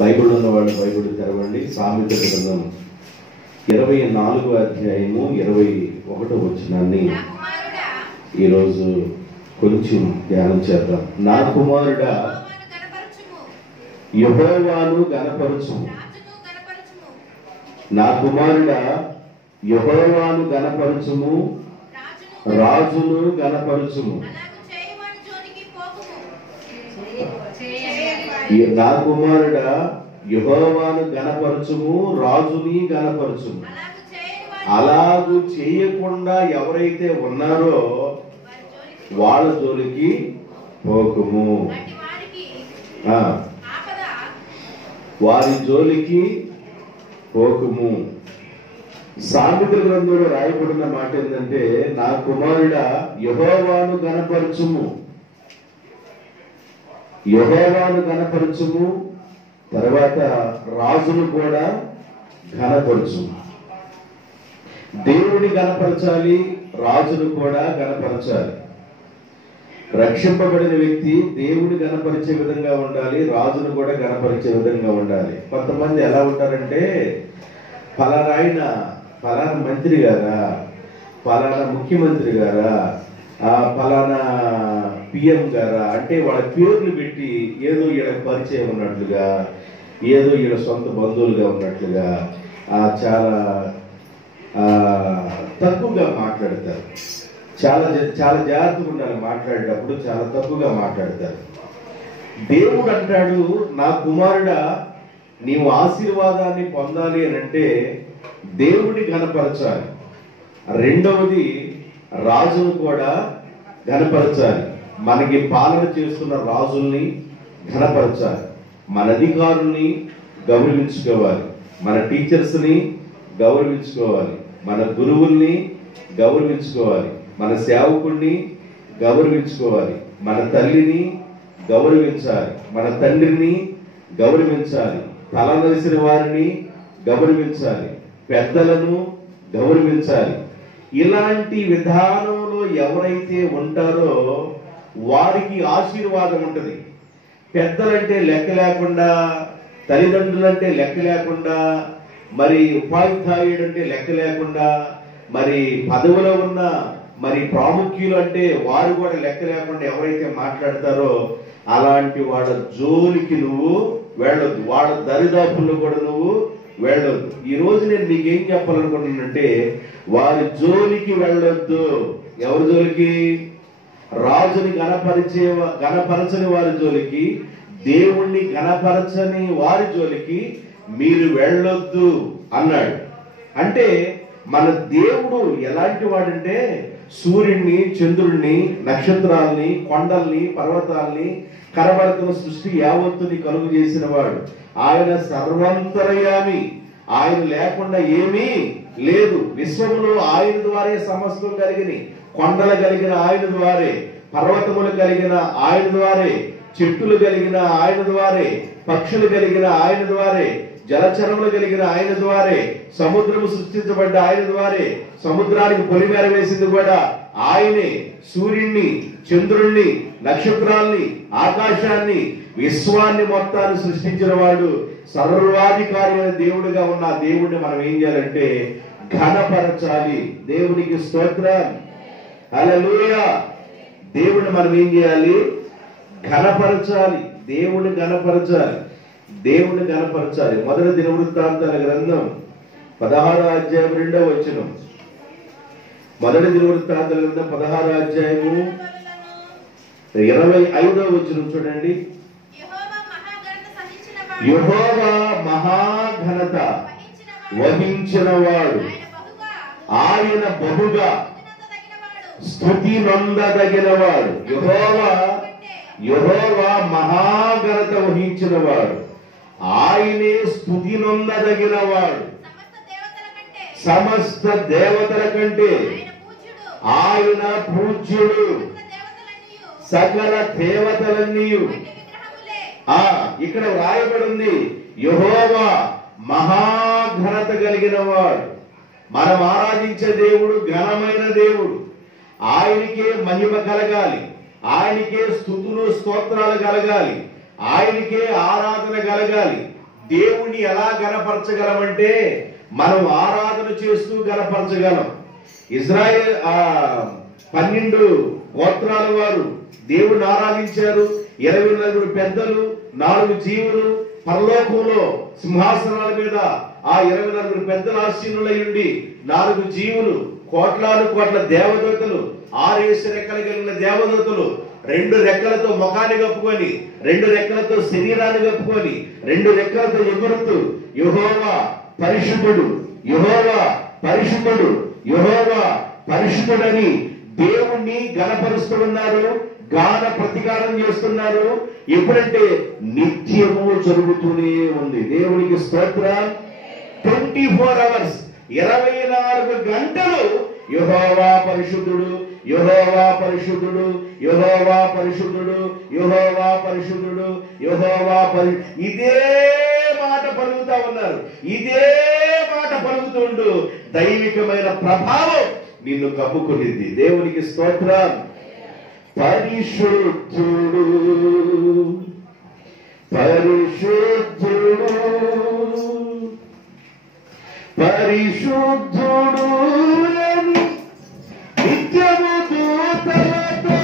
Bible ఉన్న వాళ్ళు Bible తెరవండి. సామెతల గ్రంథం 24వ అధ్యాయము 21వ వచనాన్ని ఈరోజు కొంచెం ధ్యానం చేద్దాం. నా కుమారుడా యెహోవాను గణపరచుము, నా కుమారుడా యెహోవాను గణపరచుము, రాజును గణపరచుము. నా కుమారుడా యెహోవాను గణపరచుము, రాజుని గణపరచుము. అలాగూ చేయకుండా ఎవరైతే ఉన్నారో వాళ్ళ జోలికి పోకుము, వారి జోలికి పోకుము. సామెతల గ్రంథంలో రాయబడిన మాట ఏంటంటే, నా కుమారుడా యెహోవాను గణపరచుము, యెహోవాను గణపరచుము, తర్వాత రాజును కూడా ఘనపరచుము. దేవుని గణపరచాలి, రాజును కూడా గణపరచాలి. రక్షింపబడిన వ్యక్తి దేవుని గణపరిచే విధంగా ఉండాలి, రాజును కూడా గణపరిచే విధంగా ఉండాలి. కొంతమంది ఎలా ఉంటారంటే, ఫలానా ఆయన ఫలానా మంత్రి గారా, ఫలానా ముఖ్యమంత్రి గారా, ఫలానా పిఎం గారా అంటే వాళ్ళ పేర్లు పెట్టి ఏదో వీళ్ళకి పరిచయం ఉన్నట్లుగా, ఏదో వీళ్ళ సొంత బంధువులుగా ఉన్నట్లుగా చాలా తక్కువగా మాట్లాడతారు. చాలా చాలా జాగ్రత్తగా ఉండాలి మాట్లాడేటప్పుడు, చాలా తక్కువగా మాట్లాడతారు. దేవుడు అంటాడు, నా కుమారుడా నీవు ఆశీర్వాదాన్ని పొందాలి అని అంటే దేవుడిని ఘనపరచాలి, రెండవది రాజును కూడా ఘనపరచాలి. మనకి పాలన చేస్తున్న రాజుల్ని ఘనపరచాలి, మన అధికారుల్ని గౌరవించుకోవాలి, మన టీచర్స్ని గౌరవించుకోవాలి, మన గురువుల్ని గౌరవించుకోవాలి, మన సేవకుల్ని గౌరవించుకోవాలి, మన తల్లిని గౌరవించాలి, మన తండ్రిని గౌరవించాలి, తలనరిసిన వారిని గౌరవించాలి, పెద్దలను గౌరవించాలి. ఇలాంటి విధానంలో ఎవరైతే ఉంటారో వారికి ఆశీర్వాదం ఉంటుంది. పెద్దలంటే లెక్క లేకుండా, తల్లిదండ్రులంటే లెక్క లేకుండా, మరి ఉపాధ్యాయుడు అంటే లెక్క లేకుండా, మరి పదవిలో ఉన్న మరి ప్రాముఖ్యులు అంటే వారు కూడా లెక్క లేకుండా ఎవరైతే మాట్లాడతారో అలాంటి వాళ్ళ జోలికి నువ్వు వెళ్ళొద్దు, వాళ్ళ దరిదాపుల్లో కూడా నువ్వు వెళ్ళొద్దు. ఈ రోజు నేను నీకేం చెప్పాలనుకుంటున్నానంటే, వారి జోలికి వెళ్ళొద్దు. ఎవరి జోలికి? రాజుని గణపరచని వారి జోలికి, దేవుణ్ణి గణపరచని వారి జోలికి మీరు వెళ్ళొద్దు అన్నాడు. అంటే మన దేవుడు ఎలాంటి వాడంటే, సూర్యుడిని, చంద్రుడిని, నక్షత్రాల్ని, కొండల్ని, పర్వతాల్ని, కనబడుతున్న సృష్టి యావత్తుని కలుగు చేసిన వాడు. ఆయన సర్వంతరయామి, ఆయన లేకుండా ఏమీ లేదు. విశ్వములో ఆయన ద్వారే సమస్తం కలిగిన, కొండలు కలిగిన ఆయన ద్వారే, పర్వతములు కలిగిన ఆయన ద్వారే, చెట్టులు కలిగిన ఆయన ద్వారే, పక్షులు కలిగిన ఆయన ద్వారే, జలచరములు కలిగిన ఆయన ద్వారే, సముద్రము సృష్టించబడ్డ ఆయన ద్వారే, సముద్రానికి పొలిమేర వేసింది కూడా ఆయనే. సూర్యుణ్ణి, చంద్రుణ్ణి, నక్షత్రాల్ని, ఆకాశాన్ని, విశ్వాన్ని మొత్తాన్ని సృష్టించిన వాడు, సర్వాధికారి అయిన దేవుడిగా ఉన్న దేవుడిని మనం ఏం చేయాలంటే ఘనపరచాలి. దేవునికి స్తోత్రం, హల్లెలూయా. దేవుడిని మనం ఏం చేయాలి? ఘనపరచాలి. దేవుడిని ఘనపరచాలి, దేవుడిని ఘనపరచాలి. మొదటి దినవృత్తాంతాల గ్రంథం 16వ అధ్యాయం 2వ వచనం. మొదటి దినవృత్తాంతాల గ్రంథం 16వ అధ్యాయము 25వ వచనం చూడండి. యెహోవా మహాఘనత వహించిన వాడు, ఆయన బహుగా స్తుతి నొందదగిన వాడు. యెహోవా మహాఘనత వహించిన వాడు, ఆయనే స్తుతి నొందదగిన వాడు. సమస్త దేవతల కంటే ఆయన పూజ్యుడు, సకల దేవతలన్నీ. ఇక్కడ రాయబడింది యెహోవా మహాఘనత కలిగిన వాడు. మనం ఆరాధించే దేవుడు ఘనమైన దేవుడు. ఆయనకే మహిమ కలగాలి, ఆయనకే స్తుతులు స్తోత్రాలు కలగాలి, ఆయనకే ఆరాధన కలగాలి, దేవుణ్ణి ఎలా గణపరచగలమంటే మనం ఆరాధన చేస్తూ గణపరచగలం. ఇజ్రాయేల్ 12 గోత్రాల వారు దేవుణ్ణి ఆరాధించారు. 24 పెద్దలు, 4 జీవులు పరలోకంలో సింహాసనాల మీద ఆ 24 పెద్దల ఆసీనులై ఉండి 4 జీవులు, కోట్లాను కోట్ల దేవదూతలు, 6 రెక్కలు కలిగిన దేవదూతలు 2 రెక్కలతో ముఖాన్ని కప్పుకొని, 2 రెక్కలతో శరీరాన్ని కప్పుకొని, 2 రెక్కలతో ఎగురుతూ యెహోవా పరిశుద్ధుడు, యెహోవా పరిశుద్ధుడు, యెహోవా పరిశుద్ధుడని దేవుణ్ణి గణపరుస్తూ ఉన్నారు, గాన ప్రతిగానం చేస్తున్నారు. ఎప్పుడంటే నిత్యము జరుగుతూనే ఉంది. దేవునికి స్తోత్రం. 24 hours 24 గంటలు యెహోవా పరిశుద్ధుడు, యెహోవా పరిశుద్ధుడు, యెహోవా పరిశుద్ధుడు, యెహోవా పరిశుద్ధుడు, యెహోవా ఇదే మాట పలుకుతా ఉన్నారు. ఇదే మాట పలుకుతుంటూ దైవికమైన ప్రభావం నిన్ను కప్పుకునింది. దేవునికి స్తోత్రం. పరిశుద్ధుడు, పరిశుద్ధుడు, పరిశుద్ధుడు అని నిత్యము దూతలతో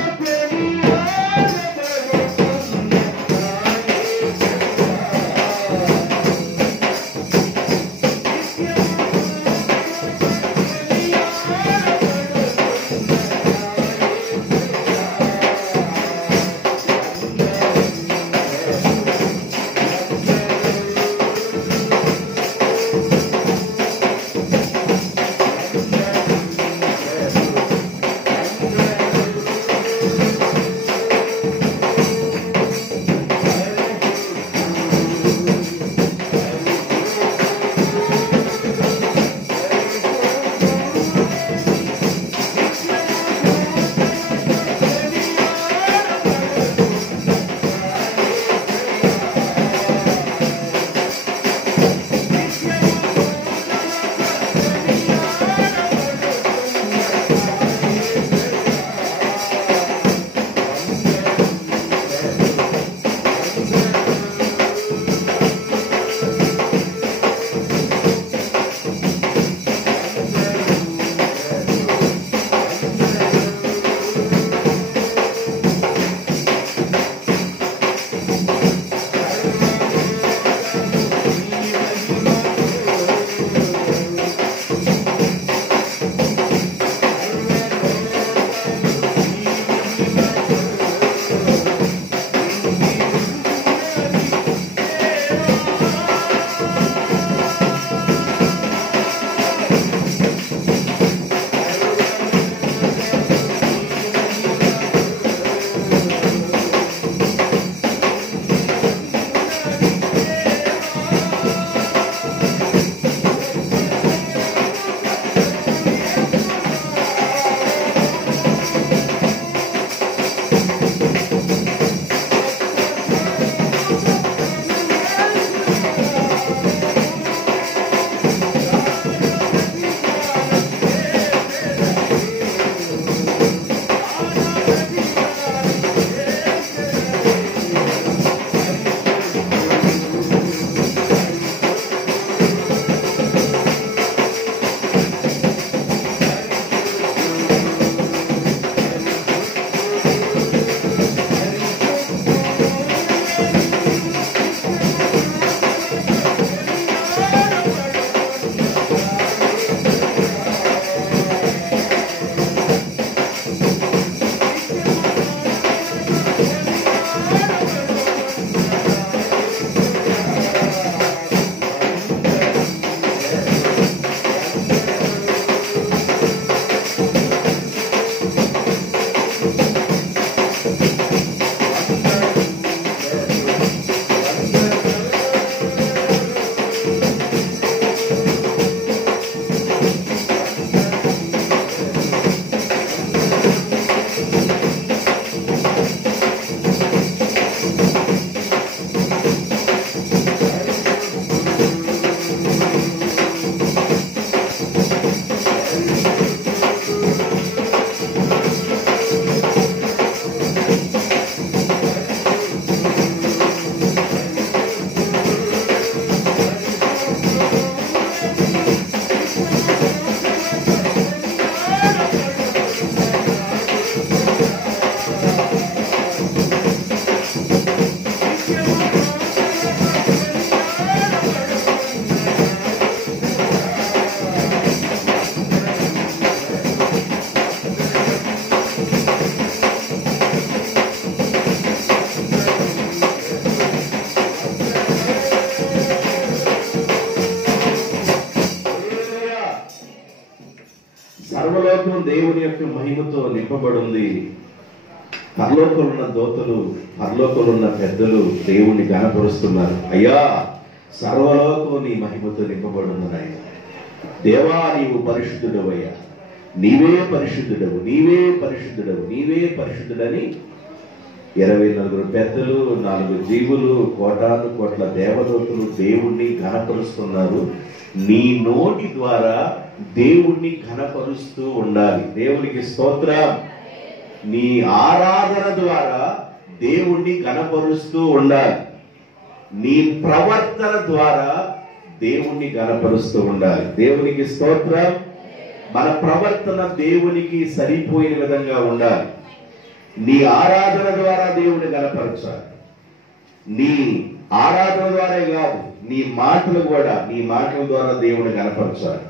పరలోకం దేవుని యొక్క మహిమతో నింపబడింది. పరలోకంలో ఉన్న దూతలు, పరలోకంలో ఉన్న పెద్దలు దేవుణ్ణి గణపరుస్తున్నారు. అయ్యా, సర్వలోకం నీ మహిమతో నింపబడును నాయన. దేవా, నీవు పరిశుద్ధుడవయ్యా, నీవే పరిశుద్ధుడవు, నీవే పరిశుద్ధుడవు, నీవే పరిశుద్ధుడని 24 పెద్దలు, 4 జీవులు, కోటాను కోట్ల దేవదూతలు దేవుణ్ణి ఘనపరుస్తున్నారు. నీ నోటి ద్వారా దేవుణ్ణి ఘనపరుస్తూ ఉండాలి. దేవునికి స్తోత్రం. నీ ఆరాధన ద్వారా దేవుణ్ణి ఘనపరుస్తూ ఉండాలి. నీ ప్రవర్తన ద్వారా దేవుణ్ణి ఘనపరుస్తూ ఉండాలి. దేవునికి స్తోత్రం. మన ప్రవర్తన దేవునికి సరిపోయిన విధంగా ఉండాలి. నీ ఆరాధన ద్వారా దేవుని గణపరచాలి. నీ ఆరాధన ద్వారా కాదు, నీ మాటలు కూడా, నీ మాటల ద్వారా దేవుని గణపరచాలి.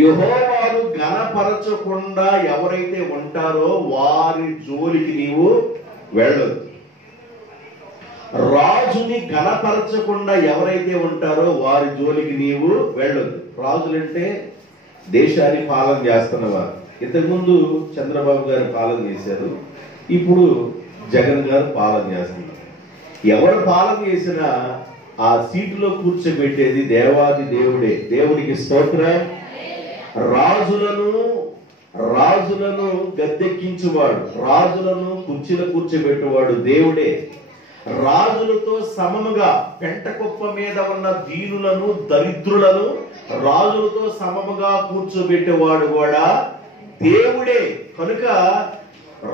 యెహోవాను గణపరచకుండా ఎవరైతే ఉంటారో వారి జోలికి నీవు వెళ్ళొద్దు. రాజుని గణపరచకుండా ఎవరైతే ఉంటారో వారి జోలికి నీవు వెళ్ళొద్దు. రాజులంటే దేశాన్ని పాలన చేస్తున్నవారు. ఇంతకుముందు చంద్రబాబు గారు పాలన చేశారు, ఇప్పుడు జగన్ గారు పాలన చేస్తున్నారు. ఎవరు పాలన చేసినా ఆ సీటులో కూర్చోబెట్టేది దేవాది దేవుడే. దేవునికి స్తోత్రం. రాజులను గద్దెక్కించువాడు, రాజులను కుర్చీలో కూర్చోబెట్టేవాడు దేవుడే. రాజులతో సమముగా పెంటకుప్ప మీద ఉన్న దీనులను, దరిద్రులను రాజులతో సమముగా కూర్చోబెట్టేవాడు కూడా దేవుడే. కనుక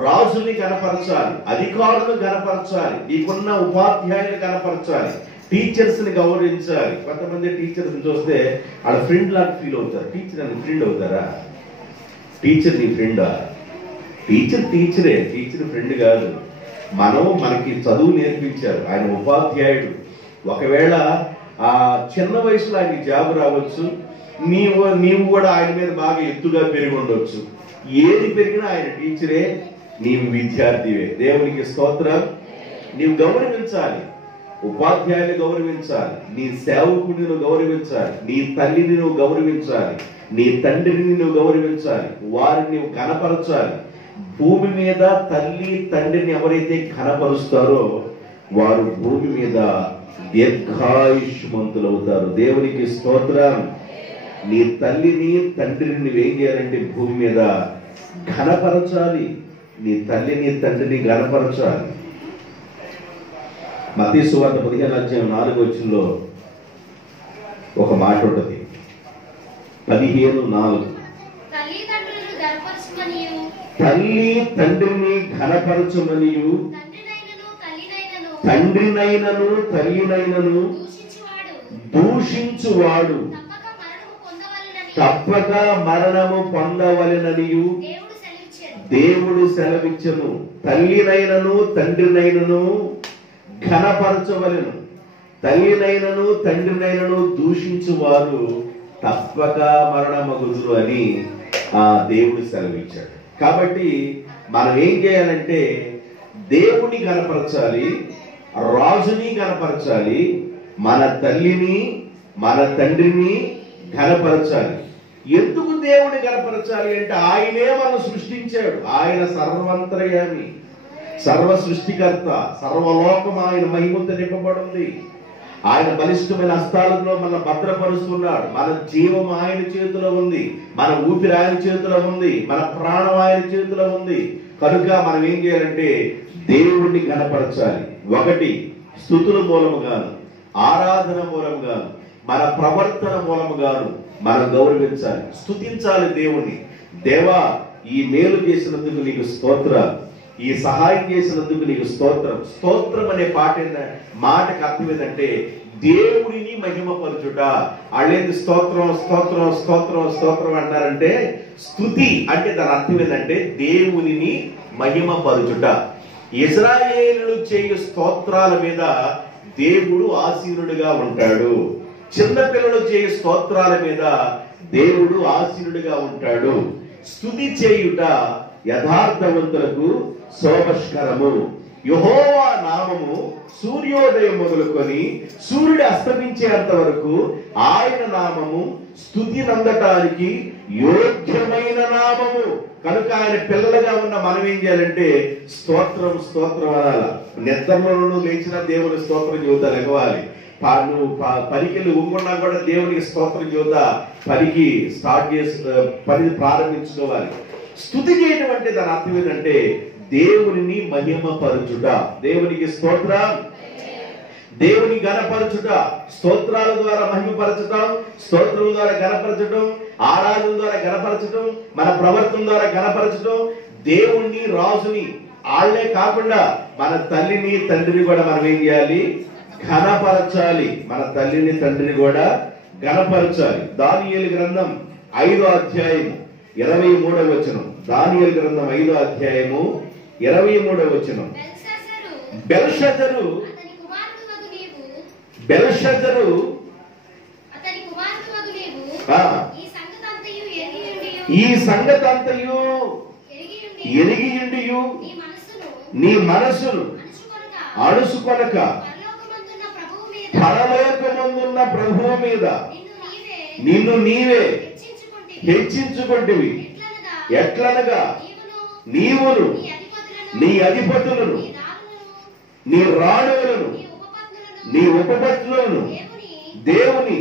రాజుని గణపరచాలి, అధికారులను గణపరచాలి, నీకున్న ఉపాధ్యాయులు గణపరచాలి, టీచర్స్ ని గౌరవించాలి. కొంతమంది టీచర్స్ చూస్తే వాళ్ళ ఫ్రెండ్ లాగా ఫీల్ అవుతారు. టీచర్ అని ఫ్రెండ్ అవుతారా? టీచర్ నీ ఫ్రెండా? టీచర్ టీచరే, టీచర్ ఫ్రెండ్ కాదు. మనకి చదువు నేర్పించారు, ఆయన ఉపాధ్యాయుడు. ఒకవేళ ఆ చిన్న వయసులో ఆయన జాబ్ రావచ్చు, నీవు కూడా ఆయన మీద బాగా ఎత్తుగా పెరిగి ఉండొచ్చు. ఏది పెరిగినా ఆయన టీచరే, నీవు విద్యార్థివే. దేవునికి స్తోత్రం. నీవు గౌరవించాలి, ఉపాధ్యాయుని గౌరవించాలి, నీ సేవకుడిని నువ్వు గౌరవించాలి, నీ తల్లిని నువ్వు గౌరవించాలి, నీ తండ్రిని నువ్వు గౌరవించాలి, వారిని నువ్వు ఘనపరచాలి. భూమి మీద తల్లి తండ్రిని ఎవరైతే ఘనపరుస్తారో వారు భూమి మీద దీర్ఘాయుష్మంతులు అవుతారు. దేవునికి స్తోత్రం. నీ తల్లిని తండ్రిని నువ్వేం చేయాలంటే భూమి మీద ఘనపరచాలి. నీ తల్లిని తండ్రిని ఘనపరచాలి. మత్తయి సువార్త 15:4 ఒక మాట ఉంటుంది. 15:4 తల్లి తండ్రిని ఘనపరచమనియు తండ్రినైనను తల్లినైనను దూషించువాడు తప్పక మరణము పొందవలెననియు దేవుడు సెలవిచ్చెను. తల్లినైనను తండ్రినైనను ఘనపరచవలెను, తల్లినైనను తండ్రినైనను దూషించువారు తప్పక మరణమగుదురు అని దేవుడు సెలవిచ్చాడు. కాబట్టి మనం ఏం చేయాలంటే దేవుని గణపరచాలి, రాజుని గణపరచాలి, మన తల్లిని మన తండ్రిని ఘనపరచాలి. ఎందుకు దేవుని గణపరచాలి అంటే ఆయనే మనం సృష్టించాడు. ఆయన సర్వంతర్యామి, సర్వ సృష్టికర్త, సర్వలోకం ఆయన మహిమతో నింపబడింది. ఆయన బలిష్టమైన హస్తాలలో మన భద్రపరుస్తున్నాడు. మన జీవం ఆయన చేతిలో ఉంది, మన ఊపిరి ఆయన చేతిలో ఉంది, మన ప్రాణం ఆయన చేతిలో ఉంది. కనుక మనం ఏం చేయాలంటే దేవుణ్ణి ఘనపరచాలి. ఒకటి స్తుతుల మూలముగాను, ఆరాధన మూలముగాను, మన ప్రవర్తన మూలముగాను మనం గౌరవించాలి, స్తుతించాలి దేవుణ్ణి. దేవా, ఈ మేలు చేసినందుకు నీకు స్తోత్రాలు, ఈ సహాయం చేసినందుకు నీకు స్తోత్రం. స్తోత్రం అనే మాటకు అర్థం ఏంటంటే దేవుడిని మహిమపరచుట. వాళ్ళేది స్తోత్రం స్తోత్రం స్తోత్రం స్తోత్రం అంటారంటే స్తుతి అంటే దాని అర్థం ఏంటంటే దేవునిని మహిమపరచుట. ఇశ్రాయేలులు చేయు స్తోత్రాల మీద దేవుడు ఆసీనుడిగా ఉంటాడు. చిన్నపిల్లలు చేయు స్తోత్రాల మీద దేవుడు ఆసీనుడిగా ఉంటాడు. స్తుతి చేయుట యథార్థవంతులకు శోభస్కరము. యెహోవా నామము సూర్యోదయం మొదలుకొని సూర్యుడు అస్తమించేంత వరకు ఆయన నామము స్తుతి నందటానికి యోగ్యమైన నామము. కనుక ఆయన పిల్లలుగా ఉన్న మనం ఏం చేయాలంటే స్తోత్రం స్తోత్రం అనాల. నిద్రలోనూ లేచిన దేవుని స్తోత్రం చెబుతా లెగవాలి. నువ్వు పనికి ఉమ్మన్నా కూడా దేవునికి స్తోత్రం చెబుతా పనికి స్టార్ట్ చేసి పని ప్రారంభించుకోవాలి. స్తుతి చేయడం అంటే దాని అర్థం ఏంటంటే దేవుని మహిమపరచుట. దేవునికి స్తోత్రం, దేవుని ఘనపరచుట. స్తోత్రాల ద్వారా మహిమపరచటం, స్తోత్రం ద్వారా ఘనపరచటం, ఆరాధన ద్వారా ఘనపరచటం, మన ప్రవర్తన ద్వారా ఘనపరచటం. దేవుణ్ణి రాజుని ఆళ్లే కాకుండా మన తల్లిని తండ్రిని కూడా మనం ఏం చేయాలి? ఘనపరచాలి. మన తల్లిని తండ్రిని కూడా ఘనపరచాలి. దానియేలు గ్రంథం 5వ అధ్యాయము 23వ వచనం. దానియేలు గ్రంథం 5వ అధ్యాయము 23వ వచనం. బెల్షజరు ఈ సంగతంతయు ఎరిగియుండియు నీ మనసును అణుసుకొనక పరలోకమందున్న ప్రభువు మీద నిన్ను నీవే హెచ్చించుకొంటివి. ఎట్లనగా నీవును నీ అధిపతులను నీ రాణువులను నీ ఉపపత్తులను దేవుని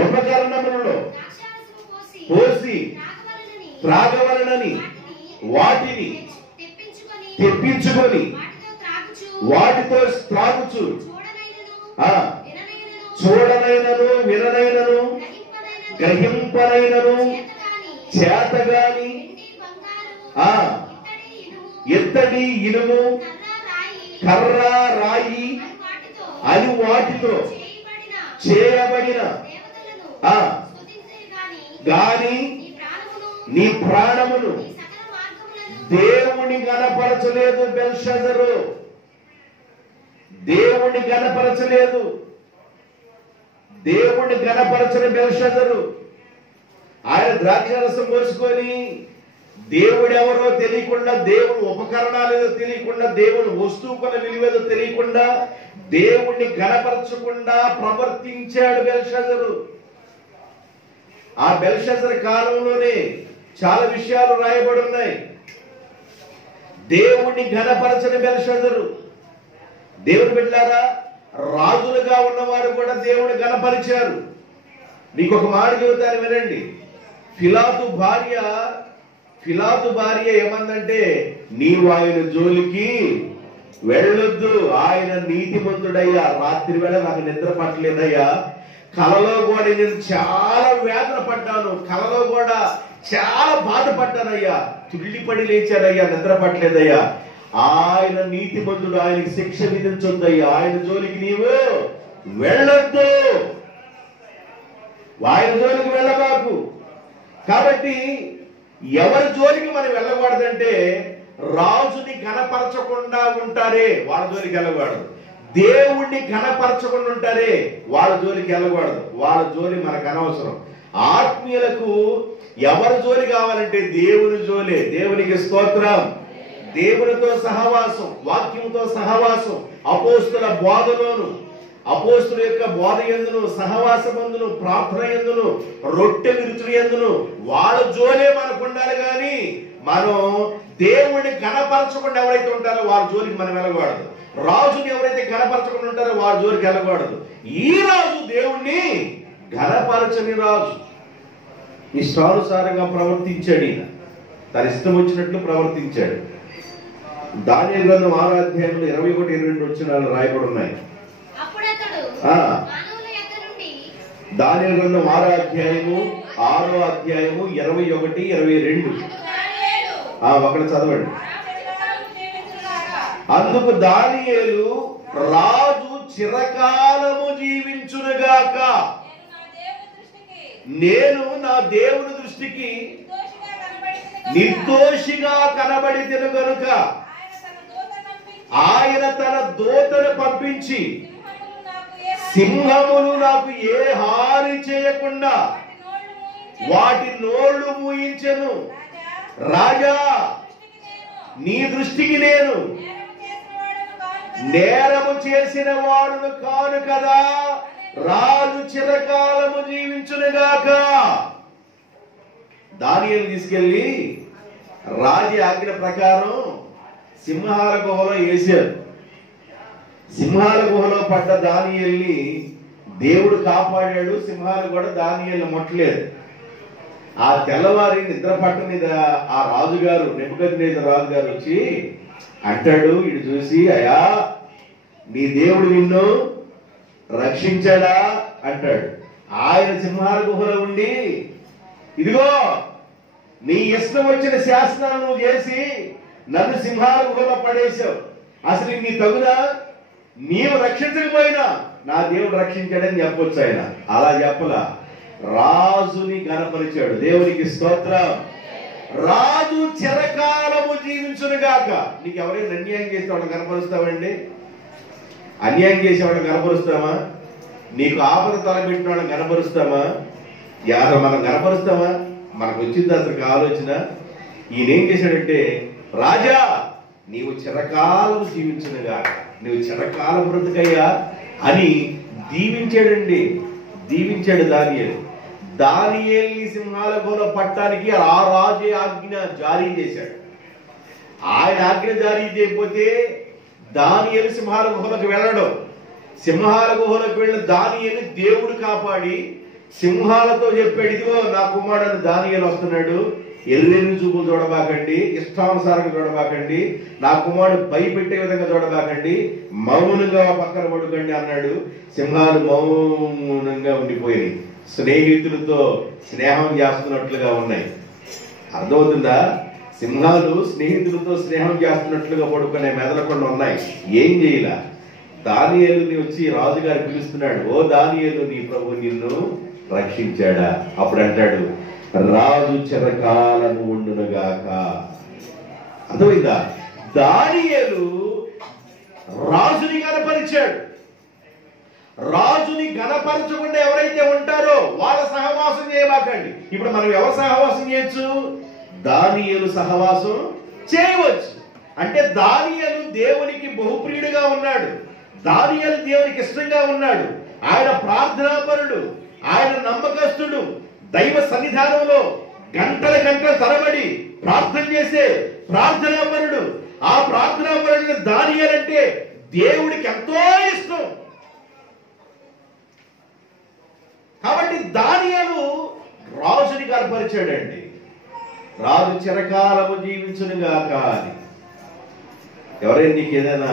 ఉపకరణములలో పోసి త్రాగవలనని వాటిని తెప్పించుకొని వాటితో త్రాగుచు చూడనైనను విననైనను గ్రహింపనైనను చేతగాని ఎత్తడి ఇనుము కర్ర రాయి అని వాటితో చేయబడిన గాని నీ ప్రాణమును దేవుని గణపరచలేదు. బెల్షజరు దేవుని గణపరచలేదు. దేవుని గణపరచని బెల్షజరు ఆయన ద్రాక్షరసం పోసుకొని దేవుడు ఎవరో తెలియకుండా, దేవుని ఉపకరణాలు ఏదో తెలియకుండా, దేవుని వస్తువుకున్న విలువేదో తెలియకుండా, దేవుణ్ణి గణపరచకుండా ప్రవర్తించాడు బెల్షజరు. ఆ బెల్షజర్ కాలంలోనే చాలా విషయాలు రాయబడి ఉన్నాయి. దేవుణ్ణి ఘనపరచని బెల్షజరు. దేవుని బిడ్డలారా, రాజులుగా ఉన్నవారు కూడా దేవుని ఘనపరిచారు. మీకు ఒక మాట చెబుతాను వినండి. ఫిలాతు భార్య ఏమందంటే, నీవు ఆయన జోలికి వెళ్ళొద్దు, ఆయన నీతిమంతుడయ్యా, రాత్రి వేళ నాకు నిద్ర పట్టలేదయ్యా, కలలో కూడా నేను చాలా వేదన పడ్డాను, కలలో కూడా చాలా బాధపడ్డానయ్యా, తుళ్ళిపడి లేచానయ్యా, నిద్ర పట్టలేదయ్యా, ఆయన నీతిమంతుడు, ఆయనకి శిక్ష విధించొద్దయ్యా, ఆయన జోలికి నీవు వెళ్ళొద్దు, ఆయన జోలికి వెళ్ళబాకు. కాబట్టి ఎవరి జోలికి మనం వెళ్ళకూడదంటే, రాజుని ఘనపరచకుండా ఉంటారే వాళ్ళ జోలికి వెళ్ళకూడదు, దేవుణ్ణి ఘనపరచకుండా ఉంటారే వాళ్ళ జోలికి వెళ్ళకూడదు. వాళ్ళ జోలి మనకు అనవసరం. ఆత్మీయులకు ఎవరి జోలి కావాలంటే దేవుని జోలే. దేవునికి స్తోత్రం. దేవునితో సహవాసం, వాక్యముతో సహవాసం, అపోస్తుల బోధలోను, అపోస్తుల యొక్క బోధ యందును, సహవాసమందును, ప్రార్థన యందును, రొట్టె విరుచుల యందును వాళ్ళ జోలే మనకు ఉండాలి. కానీ మనం దేవుణ్ణి ఘనపరచకుండా ఎవరైతే ఉంటారో వాళ్ళ జోలికి మనం వెళ్ళకూడదు. రాజుని ఎవరైతే ఘనపరచకుండా ఉంటారో వాళ్ళ జోలికి వెళ్ళకూడదు. ఈ రాజు దేవుణ్ణి ఘనపరచని రాజు. ఇష్టానుసారంగా ప్రవర్తించాడు. ఈయన తన ఇష్టం వచ్చినట్లు ప్రవర్తించాడు. దానియేలు గ్రంథం 6వ అధ్యాయంలో 21, 22 వచనాలు రాయబడి ఉన్నాయి. దానియేలు గ్రంథం 6వ అధ్యాయము 21, 22 ఒకటి చదవండి. అందుకు దానియేలు, రాజు చిరకాలము జీవించునుగాక, నేను నా దేవుని దృష్టికి నిర్దోషిగా కనబడితెను గనుక ఆయన తన దూతను పంపించి సింహములు నాకు ఏ హాని చేయకుండా వాటి నోళ్లు మూయించెను. రాజా నీ దృష్టికి నేను నేరము చేసిన వాడును కాను కదా, రాజు చిరకాలము జీవించునుగాక. దానియేలు తీసుకెళ్లి రాజు ఆజ్ఞ ప్రకారం సింహాల గుహలో వేశారు. సింహాల గుహలో పడ్డ దానియేలుని దేవుడు కాపాడాడు. సింహాలు కూడా దానియేలుని ముట్టలేదు. ఆ తెల్లవారి నిద్ర పట్టని ఆ రాజుగారు, నెబుకద్నెజరు రాజుగారు వచ్చి అంటాడు, ఇటు చూసి, అయ్యా నీ దేవుడు నిన్ను రక్షించాడా అంటాడు. ఆయన సింహాల గుహలో ఉండి, ఇదిగో నీ ఇష్టం వచ్చిన శాసనాలు నువ్వు చేసి నన్ను సింహాల గుహలో పడేశావు, అసలు నీ తగునా, నీవు రక్షించకపోయినా నా దేవుడు రక్షించాడని చెప్పొచ్చు. ఆయన అలా చెప్పలా, రాజుని గణపరిచాడు. దేవునికి స్తోత్రం. రాజు చిరకాలము జీవించునుగాక. నీకు ఎవరైనా అన్యాయం చేస్తే వాడు కనపరుస్తావండి? అన్యాయం చేసేవాడు కనపరుస్తామా? నీకు ఆపద తలపెట్టిన వాడిని కనపరుస్తామా? అసలు మనం కనపరుస్తామా? మనకు వచ్చింది అసలు ఆలోచన. ఈయన ఏం చేశాడంటే, రాజా నీవు చిరకాలం జీవించునుగాక, నీవు చిరకాలం బ్రతుకయ్యా అని దీవించాడండి. దీవించాడు దానియేలు. దానియేలుని సింహాల గుహలో పట్టడానికి ఆ రాజే ఆజ్ఞ జారీ చేశాడు. ఆయన ఆజ్ఞ జారీ చేయకపోతే దానియేలు సింహాల గుహలోకి వెళ్ళడం. సింహాల గుహలోకి వెళ్ళిన దానియేలు దేవుడు కాపాడి సింహాలతో చెప్పాడు, ఇదిగో నా కుమారుడు దానియేలు వస్తున్నాడు, ఎల్లెన్ని చూపులు చూడబాకండి, ఇష్టానుసారంగా చూడబాకండి, నా కుమారుడు భయపెట్టే విధంగా చూడబాకండి, మౌనంగా పక్కన పడుకోండి అన్నాడు. సింహాలు మౌనంగా ఉండిపోయి స్నేహితులతో స్నేహం చేస్తున్నట్లుగా ఉన్నాయి. అర్థమవుతుందా? సింహాలు స్నేహితులతో స్నేహం చేస్తున్నట్లుగా పడుకునే మెదలకుండా ఉన్నాయి. ఏం చేయలా. దానియేలుని వచ్చి రాజుగారు పిలుస్తున్నాడు, ఓ దానియేలు నీ ప్రభు నిన్ను రక్షించాడా? అప్పుడు అంటాడు, రాజు చిరకాలము ఉండునుగాక. అర్థమైందా? దానియేలు రాజుని గణపరిచాడు. రాజుని గణపరచకుండా ఎవరైతే ఉంటారో వాళ్ళ సహవాసం చేయబాకండి. ఇప్పుడు మనం ఎవరు సహవాసం చేయొచ్చు? దానియేలు సహవాసం చేయవచ్చు. అంటే దానియేలు దేవునికి బహుప్రియుడిగా ఉన్నాడు. దానియేలు దేవునికి ఇష్టంగా ఉన్నాడు. ఆయన ప్రార్థనాపరుడు, ఆయన నమ్మకస్తుడు. దైవ సన్నిధానంలో గంటల గంటల తరబడి ప్రార్థన చేసే ప్రార్థనాపరుడు. ఆ ప్రార్థనాపరుడు దానియేలు అంటే దేవుడికి ఎంతో ఇష్టం. కాబట్టి దానియేలు రాజుని కనపరిచాడండి. రాజు చిరకాలము జీవించునుగాక అని. ఎవరైనా నీకు ఏదైనా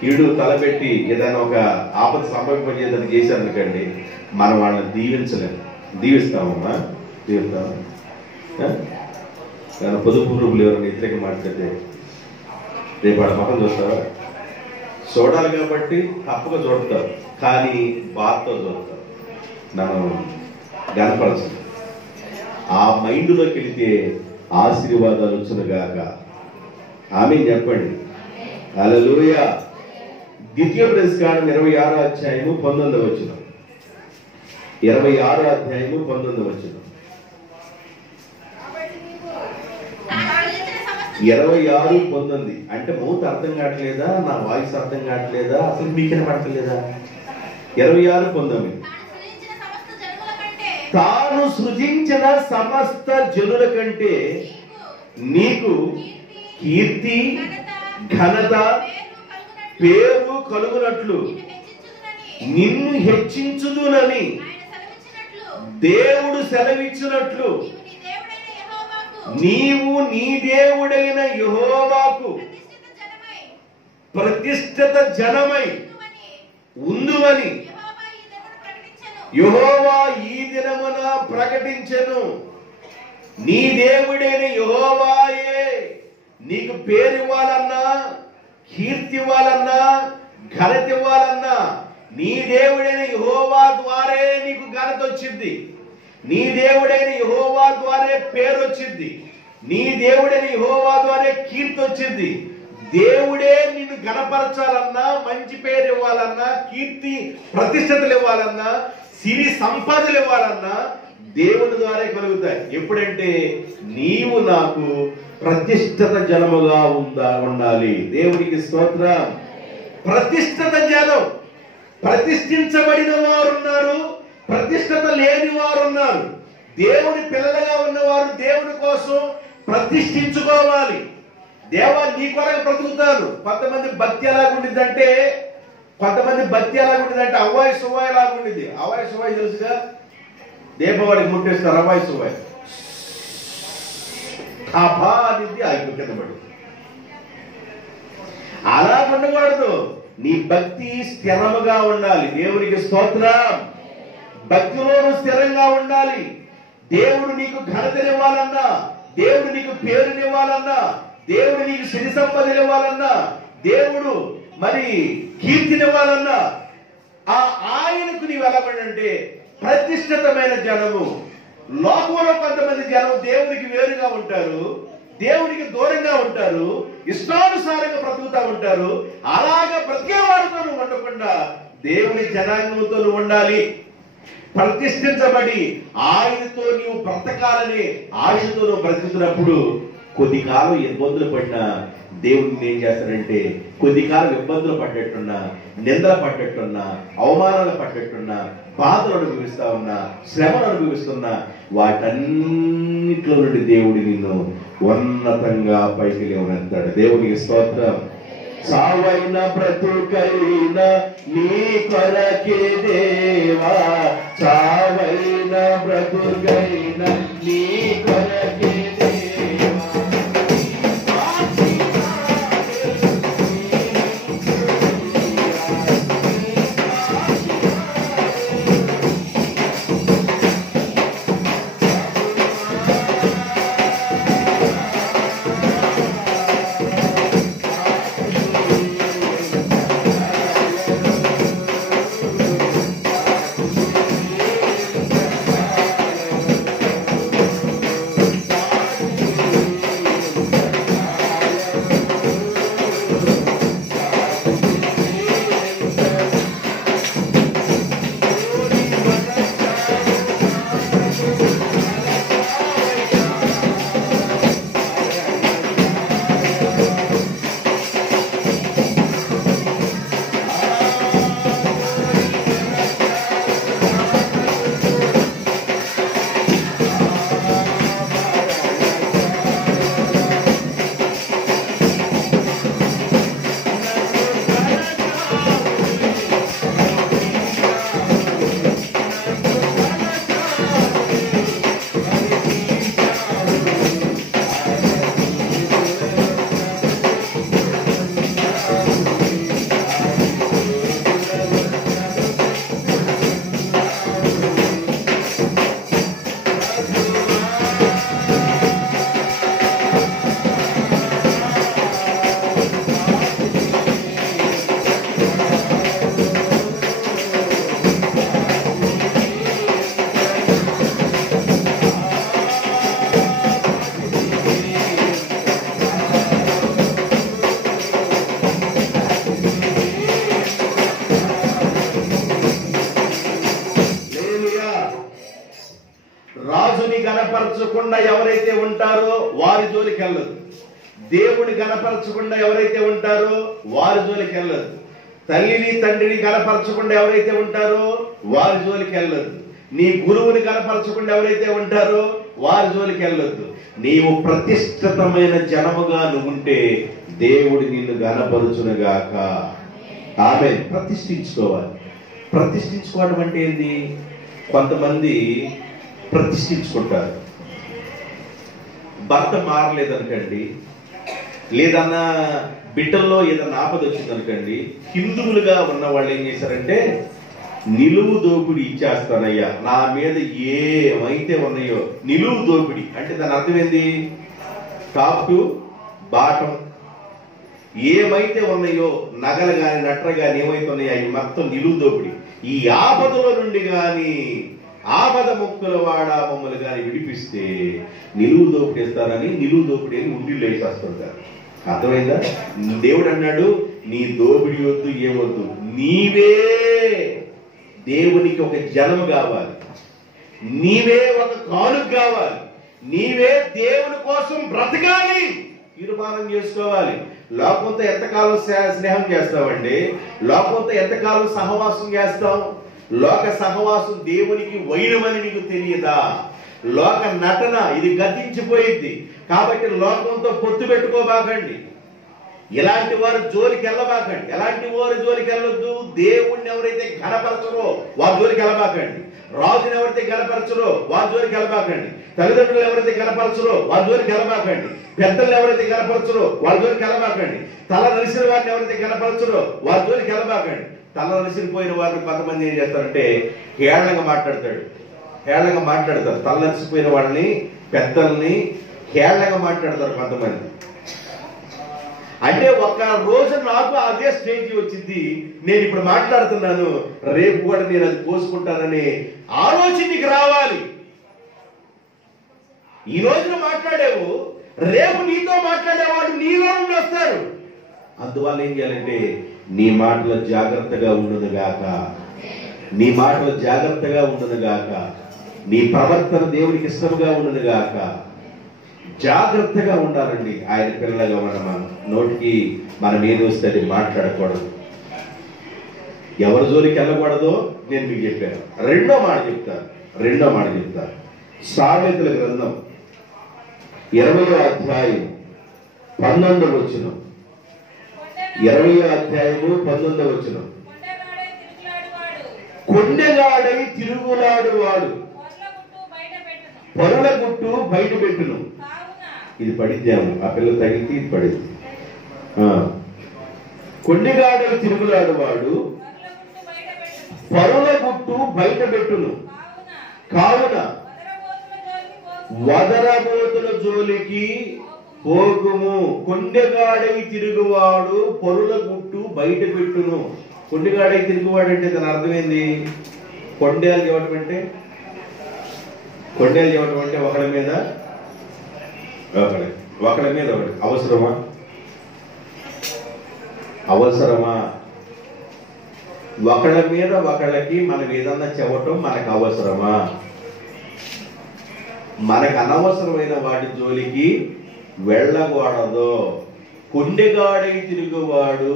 కీడు తలపెట్టి ఏదైనా ఒక ఆపద సంభవింపజేదని చేశారనుకోండి, మనం వాళ్ళని దీవించలేము. దీవిస్తామమ్మా? దీవిస్తాము. ఏమైనా పొదుపు రూపులు ఎవరైనా వ్యతిరేక మాట్లాడితే రేపు వాళ్ళ పక్కన చూస్తావా? చూడాలి కాబట్టి తప్పగా చూడతావు, కానీ బాధతో చూడతావు. మనం గనపరచం. ఆ మైండ్లోకి వెళితే ఆశీర్వాదాలు వచ్చునుగాక. ఆమేన్ చెప్పండి. హల్లెలూయా. ద్వితీయోపదేశకాండం 26వ అధ్యాయము 19వ వచనం. 26వ అధ్యాయము 19వ వచనం. 26:19 అంటే మూత అర్థం కావట్లేదా? నా వాయిస్ అర్థం కావట్లేదా? అసలు మీకే పడతలేదా? 26:19 తాను సృజించిన సమస్త జనుల కంటే నీకు కీర్తి ఘనత పేరు కలుగునట్లు నిన్ను హెచ్చించుదునని దేవుడు సెలవిచ్చినట్లు నీవు నీ దేవుడైన యెహోవాకు ప్రతిష్ఠిత జనమై ఉందువని యెహోవా ఈ దినమున ప్రకటించెను. నీ దేవుడైన యెహోవాయే నీకు పేరు ఇవ్వాలన్నా, కీర్తి ఇవ్వాలన్నా, ఘనత ఇవ్వాలన్నా నీ దేవుడైన యెహోవా ద్వారే నీకు ఘనత వచ్చింది. నీ దేవుడైన యెహోవా ద్వారే పేరు వచ్చింది. నీ దేవుడైన యెహోవా ద్వారే కీర్తి వచ్చింది. దేవుడే నిన్ను గణపరచాలన్నా, మంచి పేరు ఇవ్వాలన్నా, కీర్తి ప్రతిష్టతలు ఇవ్వాలన్నా, సిరి సంపదలు ఇవ్వాలన్నా దేవుని ద్వారా కలుగుతాయి. ఎప్పుడంటే నీవు నాకు ప్రతిష్ఠిత జనముగా ఉండాలి. దేవునికి స్తోత్రం. ప్రతిష్ఠిత జనం, ప్రతిష్ఠించబడిన వారు ఉన్నారు, ప్రతిష్ఠిత లేని వారు ఉన్నారు. దేవుని పిల్లలుగా ఉన్నవారు దేవుని కోసం ప్రతిష్ఠించుకోవాలి. దేవా నీ కొరకు బ్రతుకుతాను. కొంతమంది భక్తి ఎలాగుండిద్దంటే అవ్వాయి సువ్వాయి లాగుండిద్ది. అవ్వాయి సువ్వాయి తెలుసుగా, దీపావళికి ముట్టేస్తారు. అవ్వాయి సువ్వాయి కాపా అనేది ఆగి కింద పడి. అలా ఉండకూడదు. నీ భక్తి స్థిరముగా ఉండాలి. దేవునికి స్తోత్రం. భక్తిలోనూ స్థిరంగా ఉండాలి. దేవుడు నీకు ఘనతనివ్వాలన్నా, దేవుడు నీకు పేరునివ్వాలన్నా, దేవుడు నీకు సిరి సంపదనివ్వాలన్నా, దేవుడు మరి కీర్తినివ్వాలన్నా ఆయనకు నీవు ఎలాగంటే ప్రతిష్ఠితమైన జనము. లోకంలో కొంతమంది జనం దేవునికి వేరుగా ఉంటారు, దేవునికి దూరంగా ఉంటారు, ఇష్టానుసారంగా బ్రతుకుతా ఉంటారు. అలాగా బ్రతికేవాడితో నువ్వు ఉండకుండా దేవుని జనాంగంతో నువ్వు ఉండాలి. ప్రతిష్ఠించబడి ఆయనతో నీవు బ్రతకాలని ఆశతో నువ్వు బ్రతుకుతున్నప్పుడు కొద్ది కాలం ఇబ్బందులు పడినా దేవుడిని ఏం చేస్తాడంటే, కొద్ది కాలం ఇబ్బందులు పడ్డట్టున్నా, నిందలు పడ్డట్టున్నా, అవమానాలు పడ్డట్టున్నా, బాధలు అనుభవిస్తా ఉన్నా, శ్రమను అనుభవిస్తున్నా, వాటన్నిటిలో నుండి దేవుడి నిన్ను ఉన్నతంగా పైకి లేవనెత్తాడు. దేవునికి స్తోత్రం. సావైన బ్రతుకైన నీ కొరకే దేవా, సావైన బ్రతుకైన నీ కొరకే రాజుని గణపరచకుండా ఎవరైతే ఉంటారో వారి జోలికి వెళ్ళదు. దేవుని గణపరచకుండా ఎవరైతే ఉంటారో వారి జోలికి వెళ్ళదు. తల్లిని తండ్రిని గణపరచకుండా ఎవరైతే ఉంటారో వారి జోలికి వెళ్ళదు. నీ గురువుని గణపరచకుండా ఎవరైతే ఉంటారో వారి జోలికి వెళ్ళొద్దు. నీవు ప్రతిష్ఠితమైన జనముగా నువ్వుంటే దేవుడు నిన్ను గణపరుచునుగాక. ఆమేన్. ప్రతిష్ఠించుకోవాలి. ప్రతిష్ఠించుకోవడం అంటే ఏంది? కొంతమంది ప్రతిష్ఠించుకుంటారు. భర్త మారలేదనుకండి, లేదన్నా బిడ్డల్లో ఏదన్నా ఆపద వచ్చిందనుకండి, హిందువులుగా ఉన్న వాళ్ళు ఏం చేశారంటే, నిలువు దోపిడి ఇచ్చేస్తానయ్యా, నా మీద ఏమైతే ఉన్నాయో నిలువు దోపిడి అంటే దాని అర్థం ఏంది? టాప్ టు బాటం ఏమైతే ఉన్నాయో నగలు గాని నట్ర గాని ఏమైతే ఉన్నాయో అవి మొత్తం నిలువు దోపిడి. ఈ ఆపదలో నుండి గాని ఆపద ముక్కుల వాడ మమ్మల్ని గాని విడిపిస్తే నిలువు దోపిడి ఇస్తారని నిలువు దోపిడి అని ఉండిళ్ళు వేసేస్తుంటారు. అర్థమైందా? దేవుడు అన్నాడు, నీ దోపిడి వద్దు, ఏవద్దు, నీవే దేవునికి ఒక జనము కావాలి. నీవే ఒక కానుక కావాలి, నీవే దేవుని కోసం బ్రతకాలి, తీర్మానం చేసుకోవాలి. లోకంతో ఎంతకాలం స్నేహం చేస్తామండి? లోకంతో ఎంతకాలం సహవాసం చేస్తాం? లోక సహవాసం దేవునికి వైరమని నీకు తెలియదా? లోక నటన ఇది గతించిపోయింది. కాబట్టి లోకంతో పొత్తు పెట్టుకోబాకండి. ఇలాంటి వారు జోలికి వెళ్ళబాకండి. ఎలాంటి వారు జోలికి వెళ్ళొద్దు? దేవుణ్ణి ఎవరైతే ఘనపరచరో వారి జోలికి వెళ్ళబాకండి. రాజుని ఎవరైతే ఘనపరచరో వారి జోలికి వెళ్ళబాకండి. తల్లిదండ్రులు ఎవరైతే ఘనపరచరో వారి జోలికి వెళ్ళబాకండి. పెద్దలు ఎవరైతే ఘనపరచరో వారి జోలికి వెళ్ళబాకండి. తల నలిసిన వారిని ఎవరైతే ఘనపరచరో వారి జోలికి వెళ్ళబాకండి. తల నలిసిపోయిన వారిని కొంతమంది ఏం చేస్తారంటే హేళనగా మాట్లాడతారు. తల నలిసిపోయిన వాళ్ళని, పెద్దల్ని హేళనగా మాట్లాడతారు కొంతమంది. అంటే ఒక రోజు నాకు అదే స్టేజ్ వచ్చింది, నేను ఇప్పుడు మాట్లాడుతున్నాను, రేపు కూడా నేను అది పోసుకుంటానని ఆలోచన నీకు రావాలి. ఈ రోజున మాట్లాడావు, రేపు నీతో మాట్లాడేవాడు నీలో నుండి వస్తారు. అందువల్ల ఏం చేయాలంటే నీ మాటలు జాగ్రత్తగా ఉండదు గాక, నీ మాటలు జాగ్రత్తగా ఉండదు గాక, నీ ప్రవర్తన దేవునికి ఇష్టంగా ఉండదు గాక. జాగ్రత్తగా ఉండాలండి. ఆయన పిల్లలుగా మనం నోటికి మనం ఏది వస్తే అది మాట్లాడకూడదు, ఎవరి జోలికి వెళ్ళకూడదో నేను మీకు చెప్పాను. రెండో మాట చెప్తాను. సామెతల గ్రంథం 20వ అధ్యాయం 19వ వచనం. 20వ అధ్యాయము 19వ వచనం. కొండెగాడై తిరుగులాడు వాడు పరుల గుట్టు బయట పెట్టును. ఇది పడిద్దాము, ఆ పిల్ల తగిలితే ఇది పడింది. కొండెగాడై తిరుగులాడు వాడు పరుల గుట్టు బయట పెట్టును. కావున వదరబోతుల జోలికి పోకుము. కొండెగాడై తిరుగువాడు పరుల గుట్టు బయట పెట్టును. కొండెగాడై తిరుగువాడు అంటే దాని అర్థమైంది. కొండేలు చెప్పడం అంటే ఒకళ్ళ మీద ఒకటి అవసరమా? ఒకళ్ళ మీద ఒకళ్ళకి మనం ఏదన్నా చెప్పటం మనకు అవసరమా? మనకు అనవసరమైన వాటి జోలికి వెళ్ళకూడదు. కొండెగాడై తిరుగువాడు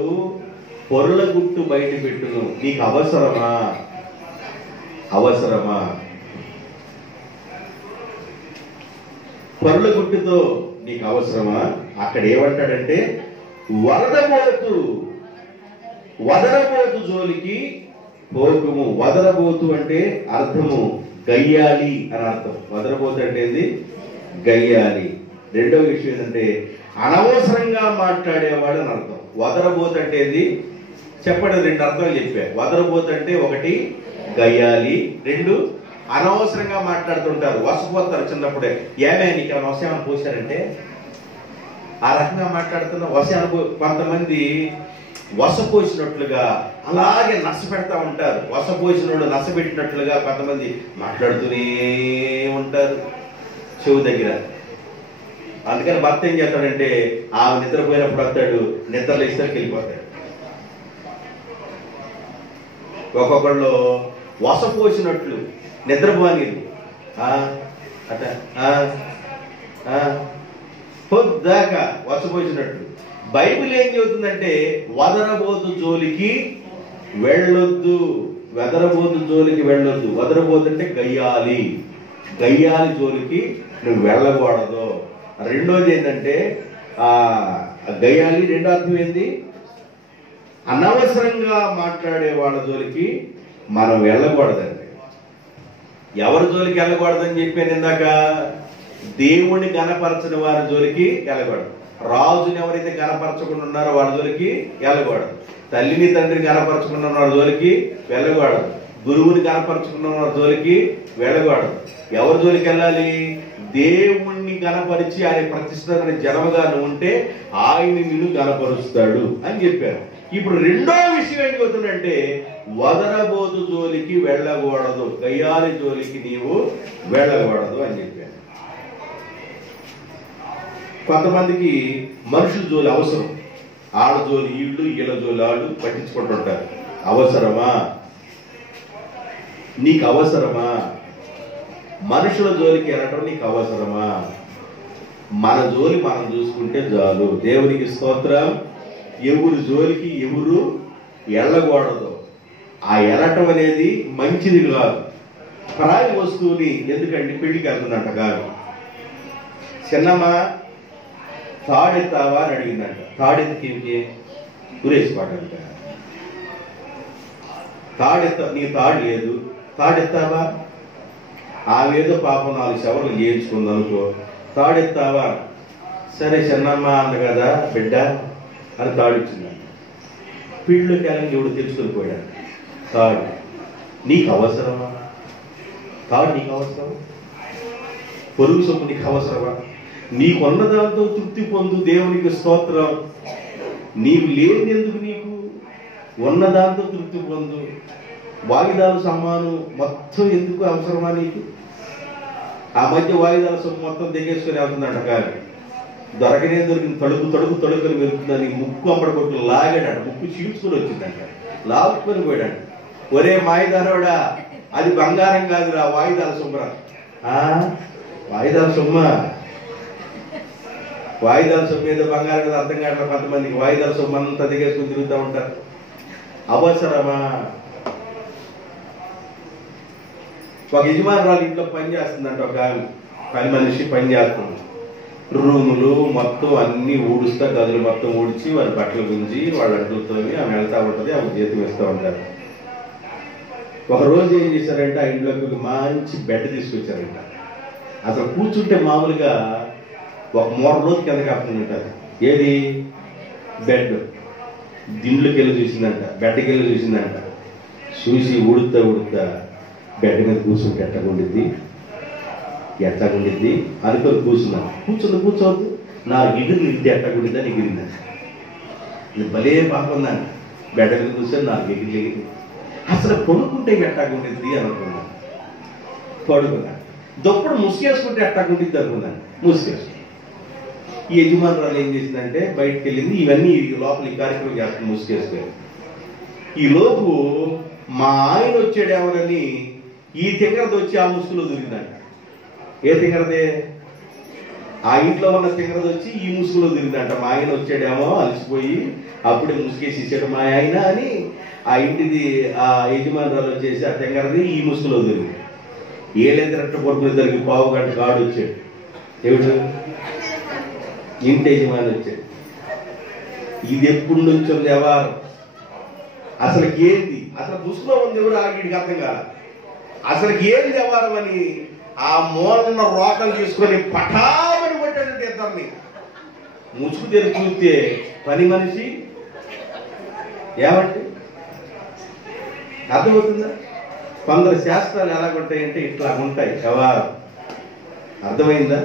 పొరుల గుట్టు బయట పెట్టును. నీకు అవసరమా? పొరుల గుట్టుతో నీకు అవసరమా? అక్కడ ఏమంటాడంటే వదరబోతు జోలికి పోకుము. వదరబోతు అంటే అర్థము గయ్యాలి అని అర్థం. వదరబోతు అంటే ఏంది? గయ్యాలి. రెండవ విషయం ఏంటంటే అనవసరంగా మాట్లాడేవాడు అని అర్థం. వదరబోతు అంటే ఏంది చెప్పండి? రెండు అర్థాలు చెప్పా. వదరబోతు అంటే ఒకటి గయ్యాలి, రెండు అనవసరంగా మాట్లాడుతుంటారు, వసపోతారు. చిన్నప్పుడే ఏమే నీకు ఏమైనా వసయాన్ని పోసారంటే ఆ రకంగా మాట్లాడుతున్న వసయాన్ని కొంతమంది వసపోసినట్లుగా అలాగే నచ్చ పెడతా ఉంటారు. వసపోసినోడు నచ్చబెట్టినట్లుగా కొంతమంది మాట్లాడుతూనే ఉంటారు చెవు దగ్గర. అందుకని భర్త ఏం చేస్తాడంటే ఆమె నిద్రపోయినప్పుడు వస్తాడు, నిద్రలో ఇద్దరికి వెళ్ళిపోతాడు. ఒక్కొక్కళ్ళు వసపోసినట్లు నిద్రపోనీరు పొద్దాకా వసపోసినట్లు. బైబిల్ ఏం చెబుతుందంటే వదరబోతు జోలికి వెళ్ళొద్దు. వదరబోతు అంటే గయ్యాలి జోలికి నువ్వు వెళ్ళకూడదు. రెండోది ఏంటంటే గయ్యాలి రెండో అర్థం ఏంది? అనవసరంగా మాట్లాడే వాళ్ళ జోలికి మనం వెళ్ళకూడదండి. ఎవరి జోలికి వెళ్ళకూడదని చెప్పాను ఇందాక? దేవుణ్ణి గణపరచని వారి జోలికి వెళ్ళకూడదు. రాజుని ఎవరైతే గణపరచకుండా ఉన్నారో వాళ్ళ జోలికి వెళ్ళకూడదు. తల్లిని తండ్రిని గణపరచుకున్న వాళ్ళ జోలికి వెళ్ళకూడదు. గురువుని గణపరచుకున్న వాళ్ళ జోలికి వెళ్ళకూడదు. ఎవరి జోలికి వెళ్ళాలి? దేవుణ్ణి గణపరిచి ఆయన ప్రతిష్ఠిత జనముగా నువ్వు ఉంటే ఆయన నిన్ను గణపరుస్తాడు అని చెప్పారు. ఇప్పుడు రెండో విషయం ఏం చెబుతుందంటే వదరబోతు జోలికి వెళ్ళకూడదు, గయ్యాలి జోలికి నీవు వెళ్ళకూడదు అని చెప్పారు. కొంతమందికి మనుషుల జోలి అవసరం. ఆళ్ళ జోలి వీళ్ళు, వీళ్ళ జోలి వాళ్ళు పట్టించుకుంటుంటారు. అవసరమా? నీకు అవసరమా? మనుషుల జోలికి వెళ్ళటం నీకు అవసరమా? మన జోలి మనం చూసుకుంటే చాలు. దేవునికి స్తోత్రం. ఎవరు జోలికి ఎవరు వెళ్ళకూడదు. ఆ వెళ్ళటం అనేది మంచిది కాదు. పరాయి వస్తువుని ఎందుకంటే పెళ్లికి వెళ్తుందంట కాదు. చిన్నమ్మ తాడెత్తావా అని అడిగిందంట. తాడెత్తికి గురేసి పాటంట. నీ తాడు లేదు, తాడెత్తావా? ఆవేదో పాపం 4 శవర్లు చేయించుకుంది అనుకో, తాడెత్తావా? సరే చిన్నమ్మ అంద కదా బిడ్డ అని తాడిచ్చిందంట. పిల్లుకి వెళ్ళి ఎవడు తెచ్చుకొని పోయాడు తాడు. నీకు అవసరమా? తాడు నీకు అవసరం? పొరుగు సొమ్ము నీకు అవసరమా? నీకున్న దాంతో తృప్తి పొందు. దేవునికి స్తోత్రం. నీవు లేని ఎందుకు? నీకు ఉన్నదాంతో తృప్తి పొందు. వాయిదాలు సమ్మాను మొత్తం ఎందుకు అవసరమా నీకు? ఆ మధ్య వాయిదాల సొమ్ము మొత్తం దిగేసుకొని వెళ్తుందంట. కానీ దొరికింది తడుకుని వెళ్తుందని ముక్కు అమ్మడగొట్టు లాగాడంట. ముక్కు చీల్చుకొని వచ్చిందంట. లాక్కుని పోయాడంట. ఒరే మాయిదారోడా, అది బంగారం కాదురా, వాయిదాల సొమ్మరా. వాయిదాల సొమ్మ? వాయిదాల సొమ్ము ఏదో బంగారం కదా అర్థం కావట్లేదు కొంతమందికి. వాయిదాల సొమ్ము అంతా దిగేసుకుని తిరుగుతూ ఉంటారు. అవసరమా? ఒక యజమానురాలు ఇంట్లో పని చేస్తుందంట. ఒక పని మనిషి పని చేస్తుంది. రూములు మొత్తం అన్ని ఊడుస్తా, గదులు మొత్తం ఊడ్చి వారి బట్టలు గుంజి వాళ్ళ అంటులతో ఆమె వెళ్తా ఉంటుంది. ఆమె జీతం ఇస్తూ ఉంటారు. ఒక రోజు ఏం చేశారంటే ఆ ఇంట్లోకి ఒక మంచి బెడ్ తీసుకొచ్చారంట. అసలు కూర్చుంటే మామూలుగా ఒక మూర రోజు కింద కాపుతుంది ఉంటుంది. ఏది? బెడ్. దిండ్లకి వెళ్ళి చూసిందంట, బెడ్కి వెళ్ళి చూసిందంట. చూసి ఉడుతా బెడ్ మీద కూర్చుంటే ఎట్టగుండిద్ది అనుకొని కూర్చోవద్దు. నా ఎగిరి ఇది ఎట్టగుండిద్దని ఎగిరిందంట. ఇది భలే పాపందండి. బెడ్ మీద కూర్చొని నాకు ఎగిరి అసలు పడుకుంటే ఎట్టాగుండిద్ది అనుకున్నాను. పడుకున్నాను. దొప్పుడు ముసుకేసుకుంటే ఎట్టాగుండిద్ది అనుకున్నాను. ముసుకేసుకున్నాను. ఈ యజమానురాలు ఏం చేసిందంటే బయటకు వెళ్ళింది. ఇవన్నీ లోపల ఈ కార్యక్రమం చేస్తుంది ముసుకేసుకొని. ఈ లోపు మా ఆయన వచ్చాడేమోనని ఈ తింగరది వచ్చి ఆ ముసుగులో దూరిందంట. ఏ తింగరదే? ఆ ఇంట్లో ఉన్న తింగరది వచ్చి ఈ ముసుగులో దూరిందంట. మా ఆయన వచ్చాడేమో అలసిపోయి అప్పుడే ముసుగేసేసాడు మా ఆయన అని ఆ ఇంటిది ఆ యజమానురాలు వచ్చేసి ఆ తింగరది ఈ ముసుగులో దూరింది. ఏళ్ళెద్దరట్టు పడుకుని జరిగి పావు గంట కాడు వచ్చాడు. ఏమిటి? ఇంటి యజమాని వచ్చాడు. ఇది ఎప్పుడు నుంచి ఉంది వ్యవహారం? అసలు ఏంది? అసలు ముసుగులో ఉంది ఎవరు? ఆగిడికి అర్థం కాదు. అసలు ఏంది వ్యవహారం అని ఆ మూలన్న రోకలు తీసుకొని పటామని కొట్టాడంటే ఇద్దరిని. ముసుగు తెరిచి చూస్తే పని మనిషి. ఏమంటే అర్థమవుతుందా? కొందరు శాస్త్రాలు ఎలాగుంటాయంటే ఇట్లా ఉంటాయి వ్యవహారం. అర్థమైందా?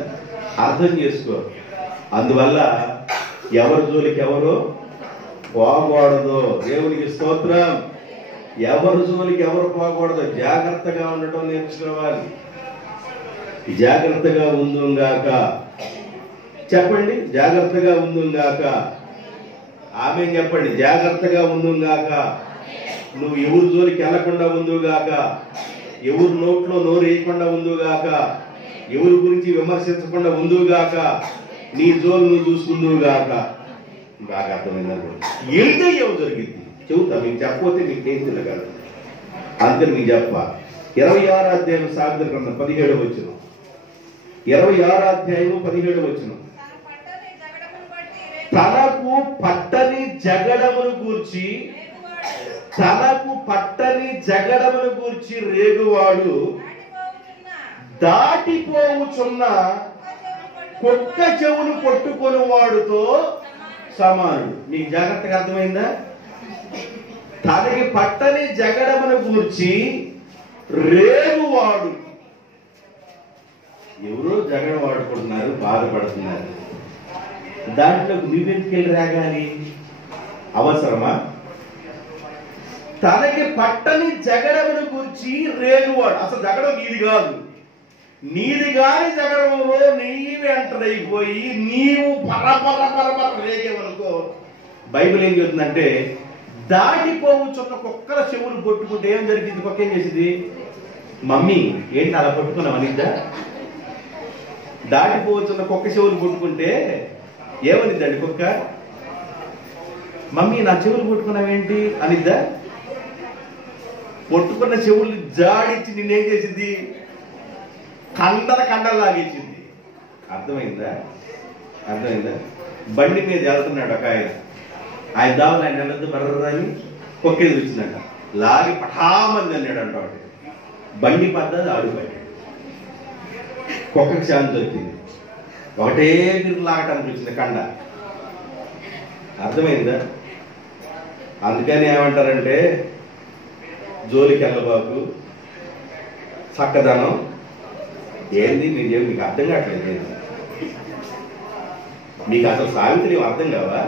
అర్థం చేసుకో. అందువల్ల ఎవరి జోలికి ఎవరు పోకూడదు. దేవునికి స్తోత్రం. ఎవరి జోలికి ఎవరు పోకూడదు. జాగ్రత్తగా ఉండటం నేర్చుకోవాలి. జాగ్రత్తగా ఉందుగాక. చెప్పండి, జాగ్రత్తగా ఉందుగాక. ఆమె చెప్పండి, జాగ్రత్తగా ఉందుగాక. నువ్వు ఎవరి జోలికి వెళ్లకుండా ఉందుగాక. ఎవరి నోట్లో నోరు వేయకుండా ఉందుగాక. ఎవరి గురించి విమర్శించకుండా ఉందుగాక. నీ జోలు నువ్వు చూసుకుందుగాక. బాగా అర్థమైందనుకోండి. వెళ్తే ఏమో జరిగింది చెబుతా. మీకు చెప్పకపోతే మీకు ఏం తెలియదు. అందుకని మీకు చెప్ప 26వ అధ్యాయం సామెతల గ్రంథం 17వ వచనం. 26వ అధ్యాయం 17వ వచనం. తనకు పట్టని జగడమును గూర్చి రేగువాడు దాటిపోవుచున్న కుక్క చెవులు పట్టుకొని వాడుతో సమానుడు. మీకు జాగ్రత్తగా అర్థమైందా? తనకి పట్టని జగడమును గూర్చి రేగువాడు. ఎవరో జగడం వాడుకుంటున్నారు, బాధపడుతున్నారు. దాంట్లో నువ్వెందుకెళ్ళి రాగాలి? అవసరమా? తనకి పట్టని జగడమును గురించి రేగువాడు. అసలు జగడం నీది కాదు. నీది కాని జగడంలో నీవు ఎంటర్ అయిపోయి నీవు పరపర రేగేవనుకో, బైబిల్ ఏం చెబుతుందంటే దాటిపోవచ్చున్న కుక్కల చెవులు కొట్టుకుంటే ఏం జరిగింది? కుక్క ఏం చేసింది? మమ్మీ ఏంటి అలా పట్టుకున్నావు అనిద్దా? దాటిపోతున్న కుక్క చెవులు పట్టుకుంటే ఏమనిద్దండి కుక్క? మమ్మీ నా చెవులు పట్టుకున్నావేంటి అనిద్దా? పట్టుకున్న చెవులు జాడిచ్చి నిన్నేం చేసింది? కండలు లాగేసింది. అర్థమైందా? బండి మీద వెళ్తున్నాడు ఒక ఆయన దావులు ఆయన వెళ్ళొద్దు బర్రని కుక్కేది వచ్చిందంట, లాగి పఠామంది అన్నాడు అంట. ఒకటి బండి పద్ధతి ఆడిపోయాడు, కుక్కకి శాంతి దొరికింది, ఒకటే తిరుగు లాగటానికి వచ్చింది కండ. అర్థమైందా? అందుకని ఏమంటారంటే జోలికి వెళ్ళబాకు, చక్కదనం ఏంది మీకు అర్థం కావట్లేదు. మీకు అసలు సావిత్రి అర్థం కావా?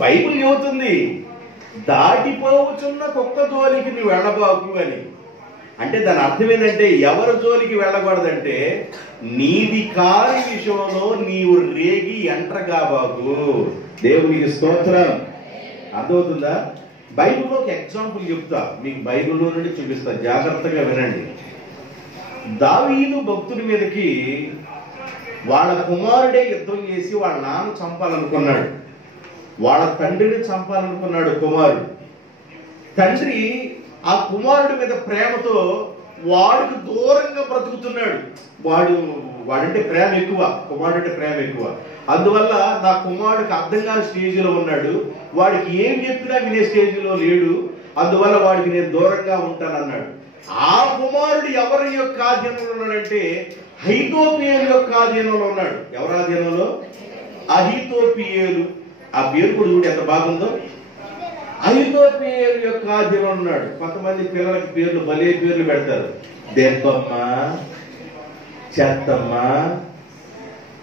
బైబిల్ చెబుతుంది దాటిపోవచ్చున్న కుక్క జోలికి నువ్వు వెళ్ళబాకు అని. అంటే దాని అర్థం ఏంటంటే ఎవరి జోలికి వెళ్ళకూడదంటే నీది కాని విషయంలో నీవు రేగి ఎంటర్ కాబాకు. దేవునికి స్తోత్రం. అర్థమవుతుందా? బైబిల్లో ఒక ఎగ్జాంపుల్ చెప్తా మీకు, బైబిల్లో నుండి చూపిస్తా, జాగ్రత్తగా వినండి. దావీదు భక్తుడి మీదకి వాళ్ళ కుమారుడే యుద్ధం చేసి వాళ్ళ నాన్న చంపాలనుకున్నాడు, వాళ్ళ తండ్రిని చంపాలనుకున్నాడు కుమారుడు. తండ్రి ఆ కుమారుడి మీద ప్రేమతో వాడికి దూరంగా బ్రతుకుతున్నాడు. వాడంటే ప్రేమ ఎక్కువ, కుమారుడు అంటే ప్రేమ ఎక్కువ. అందువల్ల నా కుమారుడికి అర్థం కాని స్టేజ్లో ఉన్నాడు, వాడికి ఏం చెప్పినా వినే స్టేజ్లో లేడు, అందువల్ల వాడికి నేను దూరంగా ఉంటానన్నాడు. ఆ కుమారుడు ఎవరి యొక్క ఆధీనంలో ఉన్నాడంటే అహీతోపెయేలు యొక్క ఆధీనంలో ఉన్నాడు. ఎవరి ఆధీనంలో? అహీతోపెయేలు. ఆ పేరు కూడా చూడు ఎంత బాగుందో. అహీతోపెయేలు యొక్క ఆధీనంలో ఉన్నాడు. కొంతమంది పిల్లలకి పేర్లు భలే పేర్లు పెడతారు. దెబ్బమ్మ, చెత్తమ్మ,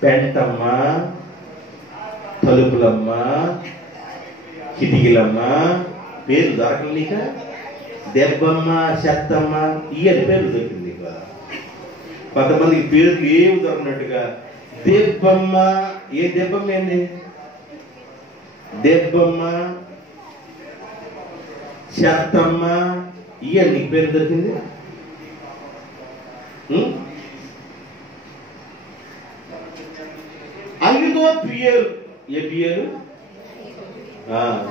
పెంటమ్మ, తలుపులమ్మ, కిటికీలమ్మ. పేర్లు దొరకలేక దెబ్బమ్మ, చెత్తమ్మ ఇవన్నీ పేర్లు దొరికింది. కొంతమందికి పేర్లు ఏమి దొరికినట్టుగా దెబ్బమ్మ. ఏ దెబ్బమ్మ ఏంది? దెబ్బమ్మ, చెత్తమ్మ ఇవన్నీ పేరు దొరికింది. అహీతోపెయేలు. ఏ పియేలు?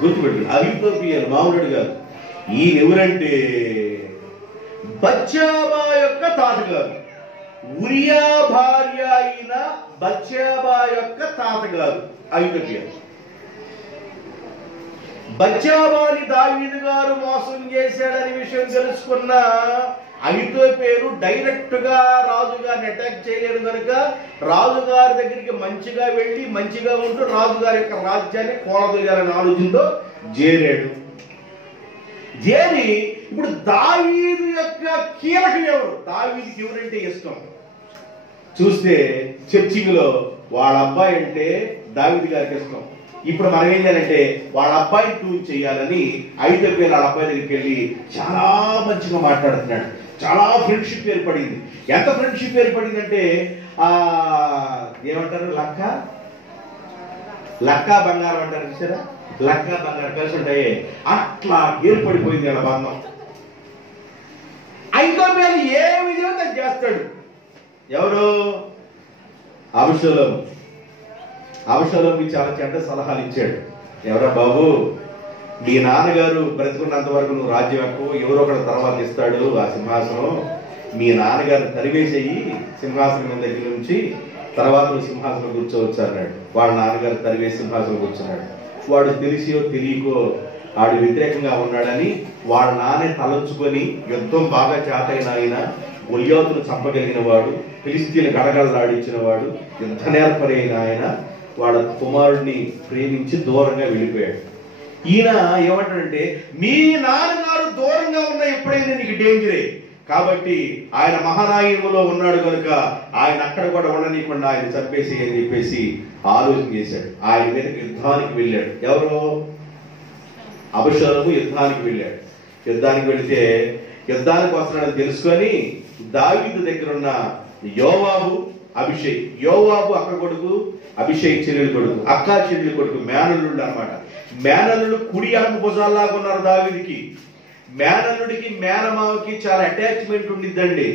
గుర్తుపెట్టు. అహీతోపెయేలు మామూలుడు కాదు. ఈయన ఎవరంటే బత్షెబా యొక్క తాతగారు, ఉరియా భార్య అయిన బత్షెబా యొక్క తాతగారు అహీతోపెయేలు. బత్షెబాని దావీదు గారు మోసం చేశాడని విషయం తెలుసుకున్న అహీతోపెయేలు డైరెక్ట్ గా రాజుగారిని అటాక్ చేయలేదు కనుక రాజుగారి దగ్గరికి మంచిగా వెళ్ళి మంచిగా ఉంటూ రాజుగారి యొక్క రాజ్యాన్ని కూలదోయాలని ఆలోచనతో చేరాడు. చేరి ఇప్పుడు దావీదు యొక్క కీలకం ఎవరు? దావీదుకి ఎవరంటే ఇష్టం? చూస్తే చర్చింగ్ లో వాళ్ళ అబ్బాయి అంటే దావీదు గారికి ఇష్టం. ఇప్పుడు మనం ఏం చేయాలంటే వాళ్ళ అబ్బాయి టూర్ చేయాలని అహీతోపెయేలు వాళ్ళ అబ్బాయి దగ్గరికి వెళ్ళి చాలా మంచిగా మాట్లాడుతున్నాడు. చాలా ఫ్రెండ్షిప్ ఏర్పడింది. ఎంత ఫ్రెండ్షిప్ ఏర్పడిందంటే ఏమంటారు, లక్క బంగారం అంటారు చూసారా? లక్క బంగారం కలిసి ఉంటాయి, అట్లా ఏర్పడిపోయింది వాళ్ళ బంధం. అహీతోపెయేలు ఏ విధంగా చేస్తాడు? ఎవరు? అబషలోము. అబషలోముకి చాలా చెడ్డ సలహాలు ఇచ్చాడు. ఎవరా బాబు, మీ నాన్నగారు బ్రతుకున్నంత వరకు నువ్వు రాజ్యం ఎక్కువ, ఎవరో ఒకటి తర్వాత ఇస్తాడు ఆ సింహాసనం, మీ నాన్నగారు తరివేసేయి సింహాసనం మీద దగ్గర నుంచి, తర్వాత నువ్వు సింహాసనం కూర్చోవచ్చు అన్నాడు. వాళ్ళ నాన్నగారు తరివేసి సింహాసనం కూర్చున్నాడు. వాడు తెలిసియో తెలియకో ఆడు వ్యతిరేకంగా ఉన్నాడని వాళ్ళ నాన్నే తలంచుకొని యుద్ధం బాగా చేతైన ఆయన, గొల్యాతును చంపగలిగిన వాడు, ఫిలిస్తీన్లు గడగడలాడించిన వాడు, యుద్ధ నేర్పరైన ఆయన వాళ్ళ కుమారుడిని ప్రేమించి దూరంగా వెళ్ళిపోయాడు. ఈయన ఏమంటాడంటే మీ నాన్నగారు దూరంగా ఉన్న ఎప్పుడైనా నీకు డేంజరే, కాబట్టి ఆయన మహానాయకులో ఉన్నాడు కనుక ఆయన అక్కడ కూడా ఉండనీయకుండా ఆయన చంపేసి అని చెప్పేసి ఆలోచన చేశాడు. ఆయన మీదకి యుద్ధానికి వెళ్ళాడు. ఎవరు? అబషలోము యుద్ధానికి వెళ్ళాడు. యుద్ధానికి వెళితే యుద్ధానికి వస్తున్నాడని తెలుసుకొని దావీదు దగ్గర ఉన్న యోవాబు, అభిషేక్, యోవాబు అక్క కొడుకు, అభిషేక్ చెల్లెలు కొడుకు, అక్క చెల్లెలు కొడుకు, మేనల్లుళ్ళు అనమాట. మేనల్లుళ్ళు కుడి అడమ భుజాల్లాగా ఉన్నారు దావీదుకి. మేనల్లుడికి మేనమావకి చాలా అటాచ్మెంట్ ఉండిద్దండి.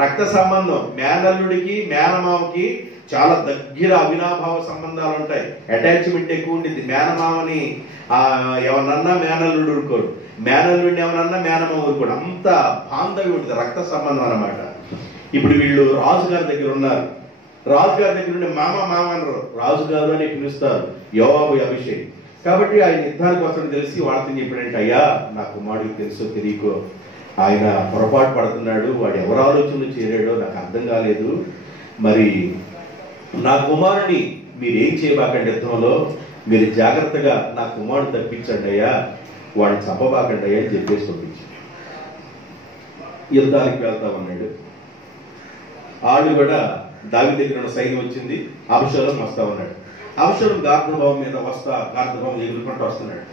రక్త సంబంధం మేనల్లుడికి మేనమావకి చాలా దగ్గర అవినాభావ సంబంధాలు ఉంటాయి. అటాచ్మెంట్ ఎక్కువ ఉండిద్ది. మేనమావని ఎవరన్నా మేనల్లుడు ఊరుకోడు, మేనల్లుడిని ఎవరన్నా మేనమావ ఊరుకోడు. అంత బాంధవ్యం ఉంటుంది, రక్త సంబంధం అన్నమాట. ఇప్పుడు వీళ్ళు రాజుగారి దగ్గర ఉన్నారు. రాజుగారి దగ్గర ఉండే మామ అనరు, రాజుగారు అని పిలుస్తారు. యోవాబు అభిషేక్ కాబట్టి ఆయన యుద్ధానికి వస్తాడని తెలిసి వాళ్ళతో చెప్పాడంటే, అయ్యా నా కుమారుడికి తెలుసో తెలియకో ఆయన పొరపాటు పడుతున్నాడు, వాడు ఎవరు ఆలోచనలు చేరాడో నాకు అర్థం కాలేదు. మరి నా కుమారుని మీరేం చేయబాకండి, యుద్ధంలో మీరు జాగ్రత్తగా నా కుమారుడు తప్పించండి అయ్యా, వాడిని చంపబాకండి అయ్యా అని చెప్పేసి పంపించాడు. యుద్ధానికి వెళ్తా ఉన్నాడు. వాళ్ళు కూడా దావీదు దగ్గర ఉన్న సైన్యం వచ్చింది. అబషలోం వస్తా ఉన్నాడు. అబషలోం గార్ధభవం మీద గార్ధభవం ఎగురుకుంటూ వస్తున్నాడు.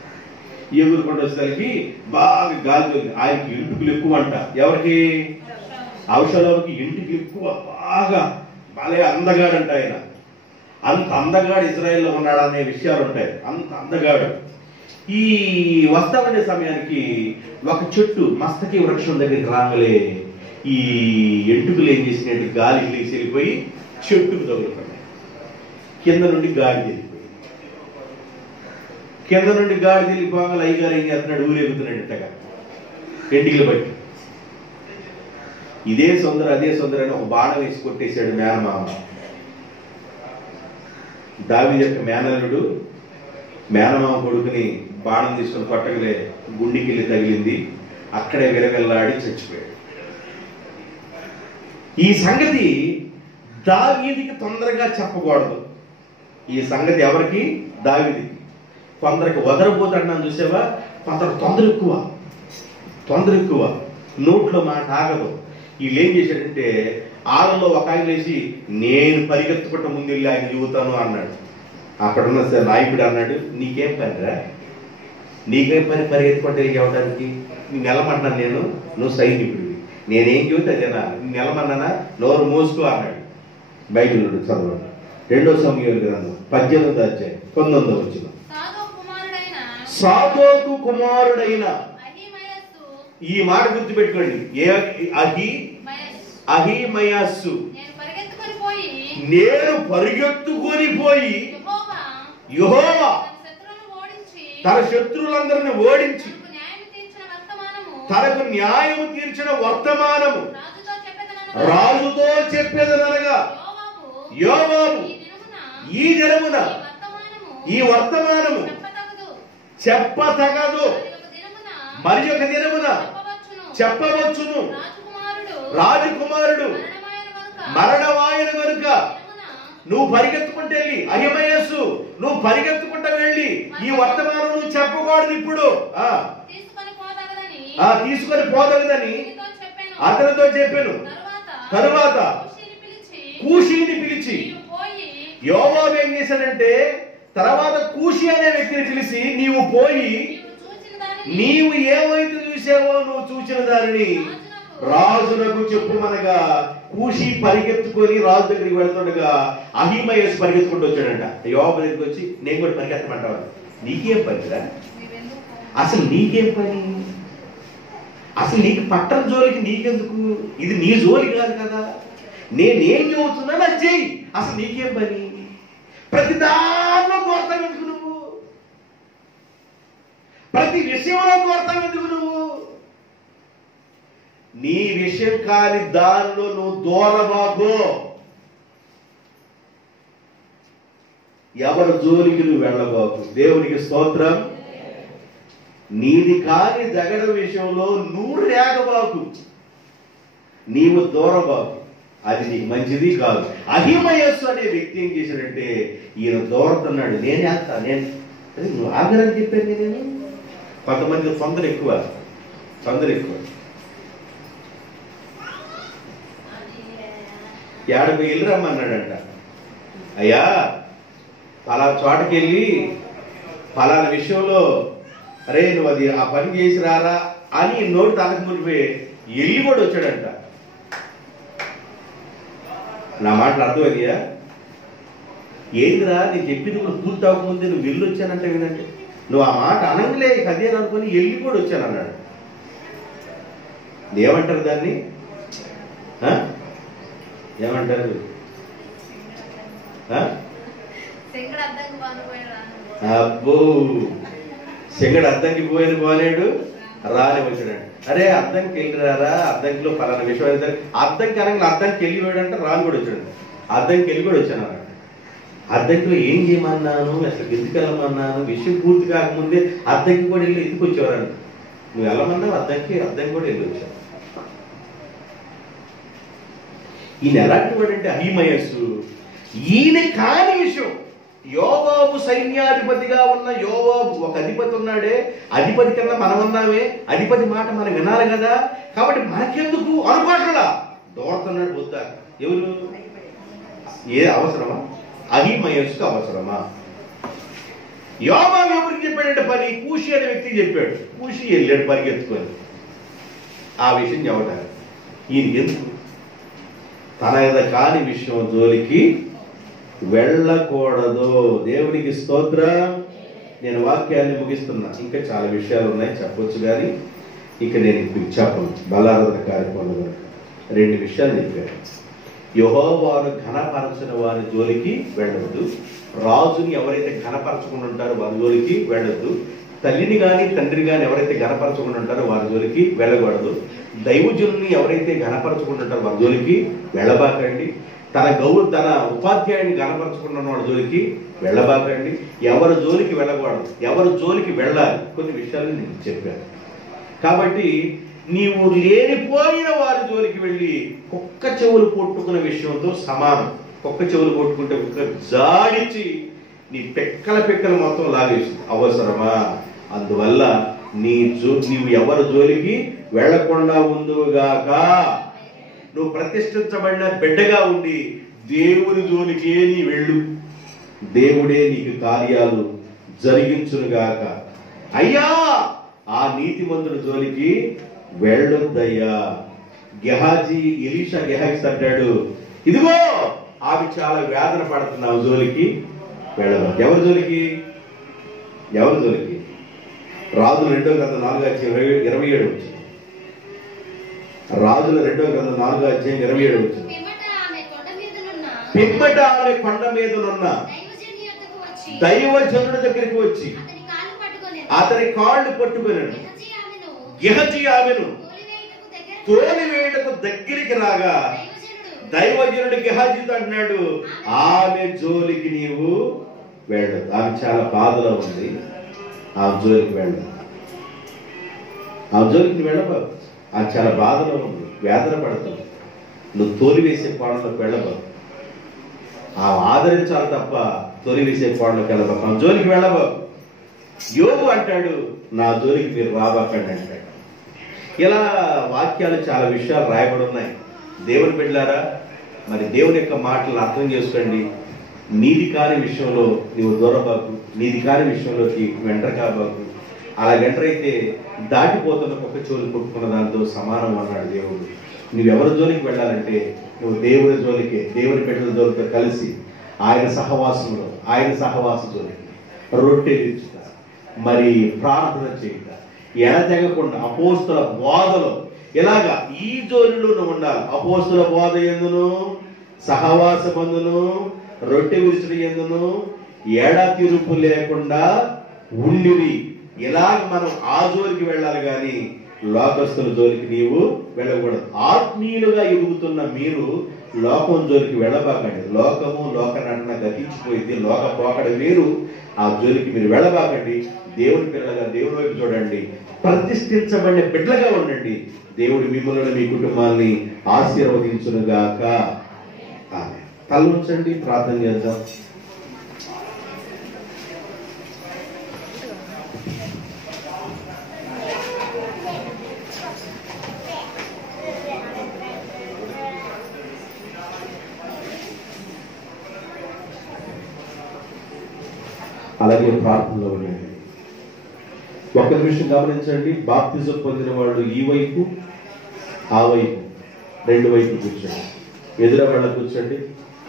ఎగురుకుంటూ వచ్చేసరికి బాగా గాలి, ఆయనకి ఇంటికులు ఎక్కువ అంట. ఎవరికి? అబషలోంకి ఇంటికి ఎక్కువ, బాగా భలే అందగాడంట ఆయన. అంత అందగాడు ఇజ్రాయెల్లో ఉన్నాడు అనే విషయాలు ఉంటాయి. అంత అందగాడు. ఈ వస్తా ఉండే సమయానికి ఒక చెట్టు మస్తకి వృక్షం దగ్గరికి రాగలే ఈ ఎంటుకలు ఏం చేసినట్టు గాలి లేచి వెళ్ళిపోయి చెట్టుకు తగులుకున్నాయి. కింద నుండి గాడి వెళ్ళిపోయి, కింద నుండి గాడి వెళ్ళిపోగా అయ్యగారు ఏం చేస్తున్నాడు, ఊరేగుతున్నాడటగా ఎంటికలు బట్టి. ఇదే సుందర అదే సుందర అని ఒక బాణం వేసి కొట్టేశాడు మేనమామ. దావీదు యొక్క మేనల్లుడు మేనమామ కొడుకుని బాణం తీసుకొని కొట్టగలే గుండెకి తగిలింది. అక్కడే విలవిల్లాడి చచ్చిపోయాడు. ఈ సంగతి దావీదుకి తొందరగా చెప్పకూడదు. ఈ సంగతి ఎవరికి? దావీదుకి. కొందరికి వదరబోతాడు చూసావా, కొందరికి తొందర ఎక్కువ, నోట్లో మాట ఆగదు. వీళ్ళు ఏం చేశాడంటే ఆళ్ళలో ఒక ఆయన లేచి నేను పరిగెత్తుకుంటూ ముందు వెళ్ళి ఆయన చూతాను అన్నాడు. అక్కడున్న నాయకుడు అన్నాడు, నీకేం పనిరా, నీకేం పని పరిగెత్తుకుంటే వెళ్ళడానికి, నేను నిలమన్నాను, నువ్వు సైనికుడివి, నేనేం చెబితే అదేనా, నిలమన్నానా, నోరు మోసుకో అన్నాడు. బైబిల్ చదవండి 2వ సమూయేలు గ్రంథం 18వ అధ్యాయం 19వ వచనం. సాదోకు కుమారుడైన, ఈ మాట గుర్తుపెట్టుకోండి, అహీమయస్సు నేను పరిగెత్తుకొని పోయి యెహోవా తన శత్రువులందరిని ఓడించి తనకు న్యాయం తీర్చిన వర్తమానము రాజుతో చెప్పేదనగా, యోవాబు ఈ దినమున ఈ వర్తమానము చెప్పతగదు, మరి ఒక దినమున చెప్పవచ్చును. రాజకుమారుడు మరణమాయన కనుక నువ్వు పరిగెత్తుకుంటే వెళ్ళి, అహిమయస్సు నువ్వు పరిగెత్తుకుంటూ వెళ్ళి ఈ వర్తమానం నువ్వు చెప్పకూడదు, ఇప్పుడు తీసుకొని పోదగదని అతనితో చెప్పాను. తరువాత కూషీని పిలిచి, యోవాబు ఏం చేశాడంటే తర్వాత కూషి అనే వ్యక్తిని పిలిచి, నీవు పోయి నీవు ఏమైతే చూసావో నువ్వు చూసిన దానిని రాజునకు చెప్పుమనగా, కూషి పరిగెత్తుకొని రాజు దగ్గరికి వెళ్తుండగా అహీమయస్సు పరిగెత్తుకుంటూ వచ్చాడంట. యోవాబు దగ్గరికి వచ్చి, నేను కూడా పరిగెత్తమంటావా, నీకేం పనిరా, అసలు నీకేం పని, అసలు నీకు పట్టణ జోలికి నీకెందుకు, ఇది నీ జోలి కాదు కదా, నేనేం చెబుతున్నా అది చెయ్యి, అసలు నీకేం పని, ప్రతి దానిలో కోరతావు ఎందుకు నువ్వు, ప్రతి విషయంలో కోరతావు ఎందుకు నువ్వు, నీ విషయం కాని దానిలో నువ్వు దూరబాబు, ఎవరి జోలికి నువ్వు వెళ్ళబాబు. దేవునికి స్తోత్రం. నీది కాని జగడ విషయంలో నువ్వు రేగబాకు, నీవు దూరబాకు, అది నీకు మంచిది కాదు. అహిమయస్సు అనే వ్యక్తి ఏం చేశాడంటే ఈయన దూరతున్నాడు, నేనేస్తా, నువ్వు ఆగరని చెప్పాను నేను. కొంతమంది తొందర ఎక్కువ 50 ఇల్లు రమ్మన్నాడంట. అయ్యా పలానా చోటకి వెళ్ళి పలానా విషయంలో అరే నువ్వు అది ఆ పని చేసి రారా అని నోటి తనకు మునిపోయి వెళ్ళి కూడా వచ్చాడంట. నా మాటలు అర్థమయ్యా? ఏందిరా నేను చెప్పింది కూడా పూర్తి అవ్వకముందే నువ్వు వెళ్ళి వచ్చానంటే వినంటే, నువ్వు ఆ మాట అనంగలే అదేననుకొని వెళ్ళి కూడా వచ్చానన్నాడు. ఏమంటారు దాన్ని? ఏమంటారు? అబ్బో, శంగడు అద్దంకి పోయిన పోలేడు, రాని వచ్చాడు. అరే అద్దంకి వెళ్ళిరారా, అద్దంకిలో పలానా విషయం అద్దంకి అనగా అద్దంకి వెళ్ళి పోయాడంటే రాని కూడా వచ్చాడు. అద్దంకి వెళ్ళి కూడా వచ్చాను అన్నాడు. అద్దంకిలో ఏం చేయమన్నాను, అసలు ఎందుకు వెళ్ళమన్నాను, విషయం పూర్తి కాకముందే అద్దంకి కూడా వెళ్ళి ఎందుకు వచ్చేవారంట. నువ్వు వెళ్ళమన్నావు అద్దంకి కూడా వెళ్ళి వచ్చావు. ఈయన ఎలాంటి వాడంటే అహిమయస్సు. ఈయన కాని విషయం, యోవాబు సైన్యాధిపతిగా ఉన్న యోవాబు, ఒక అధిపతి ఉన్నాడే, అధిపతి కన్నా మనం ఉన్నామే, అధిపతి మాట మనం వినాలి కదా, కాబట్టి మనకెందుకు అనుకోవట్లా దోడుతున్నాడు పోతా. ఎవరు? ఏ అవసరమా? అహిమయస్సుకు అవసరమా? యోవాబు ఎవరికి చెప్పాడంటే పని, కూషి అనే వ్యక్తికి చెప్పాడు. కూషి వెళ్ళాడు పరిగెత్తుకొని ఆ విషయం చెప్పడానికి. ఈయన ఎందుకు? తన కాని విషయం జోలికి వెళ్ళకూడదు. దేవునికి స్తోత్రం. నేను వాక్యాన్ని ముగిస్తున్నా, ఇంకా చాలా విషయాలు ఉన్నాయి చెప్పొచ్చు, కానీ ఇక నేను ఇప్పుడు చెప్పను. బలారాధన కార్యక్రమంలో 2 విషయాలు చెప్పాను. యెహోవాను ఘనపరచిన వారి జోలికి వెళ్ళవద్దు. రాజుని ఎవరైతే ఘనపరచకుండా ఉంటారో వారి జోలికి వెళ్ళొద్దు. తల్లిని కానీ తండ్రి కానీ ఎవరైతే ఘనపరచకుండా ఉంటారో వారి జోలికి వెళ్ళకూడదు. దైవజనుల్ని ఎవరైతే ఘనపరచకుండా ఉంటారో వారి జోలికి వెళ్ళబాకండి. తన ఉపాధ్యాయుని ఘనపరచకుండా ఉన్న వాడి జోలికి వెళ్ళబాకండి. ఎవరి జోలికి వెళ్ళకూడదు, ఎవరి జోలికి వెళ్ళాలి, కొన్ని విషయాలు నేను చెప్పాను. కాబట్టి నీవు లేనిపోయిన వారి జోలికి వెళ్ళి కుక్క చెవులు కొట్టుకునే విషయంతో సమానం. కుక్క చెవులు కొట్టుకుంటే కుక్క జాడించి నీ పెక్కల మొత్తం లాగేస్తుంది. అవసరమా? అందువల్ల నీవు ఎవరి జోలికి వెళ్లకుండా ఉందువుగాక. నువ్వు ప్రతిష్ఠించబడిన బిడ్డగా ఉండి దేవుని జోలికే నీ వెళ్ళు. దేవుడే నీకు కార్యాలు జరిగించునుగాక. అయ్యా, ఆ నీతిమంతుడి జోలికి వెళ్ళొద్దయ్యా. ఎలీషా గెహాజీ అంటాడు, ఇదిగో ఆమె చాలా వేదన పడుతున్నావు, జోలికి వెళ్ళదు. ఎవరి జోలికి? రాజుల 2వ గ్రంథం 4:27 వచ్చింది. రాజుల 2వ గ్రంథం 4:27 వచ్చింది. పిమ్మట ఆమె కొండ మీదనున్న దైవజనుడి దగ్గరికి వచ్చి అతని కాళ్ళు పట్టుకున్నాడు. గెహజీ ఆమెను తోలివేయుటకు దగ్గరికి రాగా దైవజనుడు గెహాజీతో అంటున్నాడు, ఆమె జోలికి నీవు వెళ్ళదు. ఆమె చాలా బాధలో ఉంది, ఆమె జోలికి వెళ్ళదు. ఆమె జోలికి వెళ్ళబాకు. ఆమె చాలా బాధలో ఉంది, వేదన పడుతుంది. నువ్వు తోలివేసే కోణంలోకి వెళ్ళబాకు. ఆమె ఆదరించాలి తప్ప తోలివేసే కోణంలోకి వెళ్ళబాకు. ఆమె జోలికి వెళ్ళబాకు. యోబు అంటాడు, నా జోలికి మీరు రాబాకండి అంటాడు. ఇలా వాక్యాలు చాలా విషయాలు రాయబడి ఉన్నాయి. దేవుని బిడ్డలారా, మరి దేవుని యొక్క మాటలను అర్థం చేసుకోండి. నీది కాని విషయంలో నీవు దూరబాకు, నీది కాని విషయంలోకి వెంటర్ కాబాకు. అలా వెంటరైతే దాటిపోతున్న కుక్క చెవులు కొట్టుకున్న దాంతో సమానం అన్నాడు దేవుడు. నువ్వెవరి జోలికి వెళ్ళాలంటే నువ్వు దేవుని జోలికే, దేవుని బిడ్డల జోలితో కలిసి ఆయన సహవాసంలో, ఆయన సహవాస జోలికి రొట్టె తెచ్చుట, మరి ప్రార్థన చేయుట, ఎడతెగకుండా అపోస్తుల బోధలో ఇలాగా ఈ జోలిలో నువ్వు ఉండాలి. అపోస్తుల బోధ ఎందును, సహవాస బంధును, రొట్టె విరుచుడు ఎందును ఏడా తీర్పు లేకుండా ఉండివి. ఇలాగ మనం ఆ జోలికి వెళ్ళాలి, కానీ లోకస్తుల జోలికి నీవు వెళ్ళకూడదు. ఆత్మీయులుగా ఎదుగుతున్న మీరు లోకం జోలికి వెళ్ళబాకండి. లోకము లోక నటన గతించిపోయింది, లోక పోకడ వేరు. ఆ జోలికి మీరు వెళ్ళబాకండి. దేవుని పిల్లలుగా దేవుని వైపు చూడండి, ప్రతిష్ఠించబడిన బిడ్డలుగా ఉండండి. దేవుడు మిమ్మల్ని, మీ కుటుంబాన్ని ఆశీర్వదించునుగాక. తల ఉంచండి, ప్రార్థన చేద్దాం. అలాగే ప్రార్థనలో ఉండండి. ఒక్క నిమిషం గమనించండి. బాప్తిజం పొందిన వాళ్ళు ఈ వైపు, ఆ వైపు, 2 వైపులు కూర్చోండి. ఎదురబళ్ళ కూర్చోండి.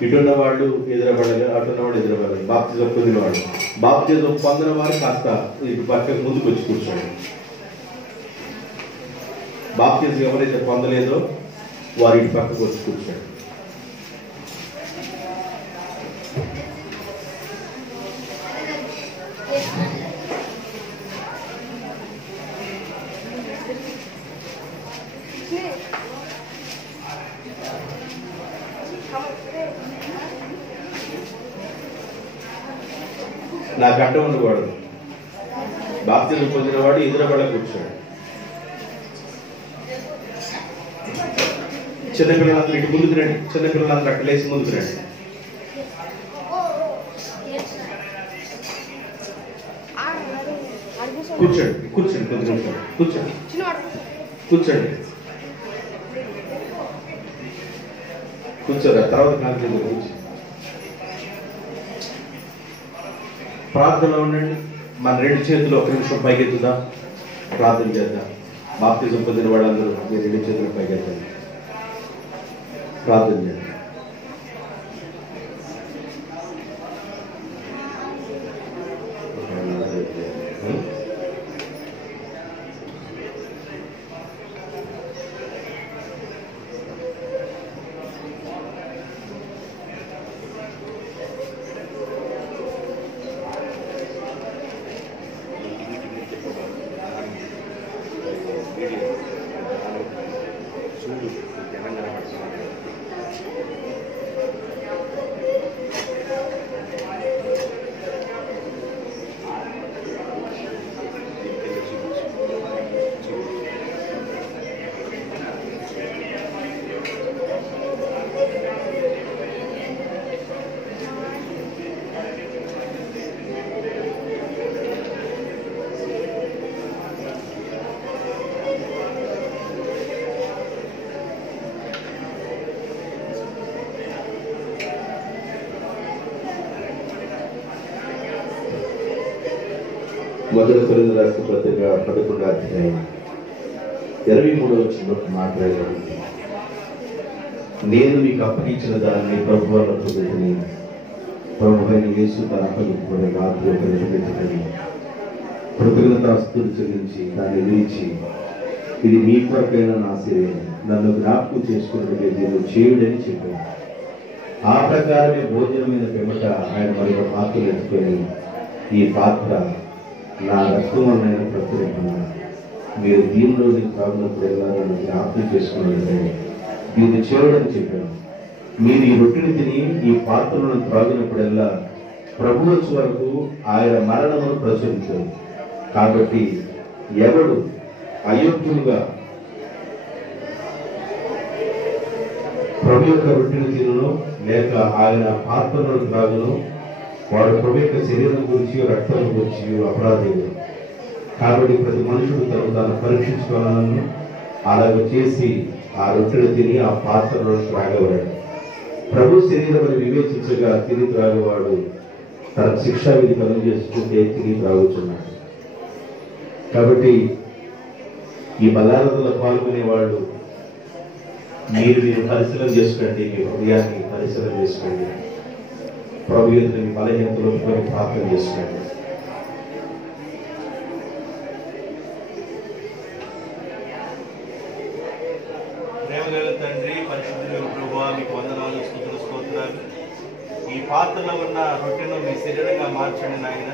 ఇటున్న వాళ్ళు ఎదురబడగా, అటున్న వాళ్ళు ఎదురబడగా. బాప్తిజం పొందిన వాళ్ళు, బాప్తిజం పొందిన వారు కాస్త ఇటు పక్కకు ముందుకు వచ్చి కూర్చోండి. బాప్తిజం ఎవరైతే పొందలేదో వారి ఇంటి పక్కకు వచ్చి కూర్చోండి. నాకు అడ్డం ఉండకూడదు. బాప్తిజం పొందినవాడు ఎదురబడ కూర్చోండి. చిన్నపిల్లలందరూ ఇటు ముందుకు రండి. చిన్నపిల్లలందరూ అక్కడ లేచి ముందుకు రండి. కూర్చోండి కూర్చోండి కొద్ది నిమిషాలు కూర్చోండి కూర్చోండి కూర్చోరా. తర్వాత నాకు కూర్చో. ప్రార్థనలో ఉండండి. మన రెండు చేతులు ఒక నిమిషం పైకెత్తుదాం, ప్రార్థన చేద్దాం. బాప్తిజం పొందిన వాళ్ళందరూ మీరు రెండు చేతులు పైకెత్తండి, ప్రార్థన చేద్దాం. మొదటి కొరింథీయులకు రాసిన పత్రిక 11వ అధ్యాయం 23వ వచనంలో మాట్లాడబడింది. నేను మీకు అప్పగించిన దాన్ని ప్రభువు వల్ల పొందుకుని ప్రభువైన యేసు తన అప్పగింపుకుని రాత్రి ఒక నిలబెట్టుకుని కృతజ్ఞతాస్తుతులు చెల్లించి దాన్ని విరిచి, ఇది మీ కొరకైన నా శరీరం, నన్ను జ్ఞాపకం చేసుకున్నట్లుగా దీన్ని చేయుడని చెప్పాను. ఆ ప్రకారమే భోజనమైన పిమ్మట ఆయన మరొక పాత్రలు ఎత్తుకొని, ఈ పాత్ర నా రక్తం వలన ప్రచురింపను, మీరు దీనిలోని త్రాగినప్పుడు నన్ను జ్ఞాపకం చేసుకున్నట్లే దీన్ని చేయడని చెప్పాను. మీరు ఈ రొట్టెని తిని ఈ పాత్రలను త్రాగినప్పుడల్లా ప్రభువు వచ్చే వరకు ఆయన మరణమును ప్రచురించారు. కాబట్టి ఎవడు అయోగ్యులుగా ప్రభు యొక్క రొట్టెని తినను లేక ఆయన పాత్రలను త్రాగును, వాడు ప్రభు యొక్క శరీరం గురించి రక్తం గురించి అపరాధుడు. కాబట్టి ప్రతి మనుషుడు తాను పరీక్షించుకోవాలను, అలాగ చేసి ఆ రొట్టెను తిని ఆ పాత్రలను త్రాగవలడు. ప్రభు శరీరం అని వివేచించగా తిని త్రాగేవాడు తన శిక్షా విధి కలుగు చేసుకుంటే తిని త్రాగుతున్నాడు. కాబట్టి ఈ బలారాధనలో పాల్గొనేవాళ్ళు మీరు పరిశీలన చేసుకోండి, మీ హృదయాన్ని పరిశీలన చేసుకోండి, ప్రభు ఎదుట మీ బలహీనతలో ప్రార్థన చేసుకోండి. ప్రేమగల తండ్రి, పరిశుద్ధుడైన ప్రభువా, మీకు వందనాలు, స్తుతులు, స్తోత్రాలు. ఈ పాత్రలో ఉన్న రొట్టెను మీ శరీరంగా మార్చండి నాయన.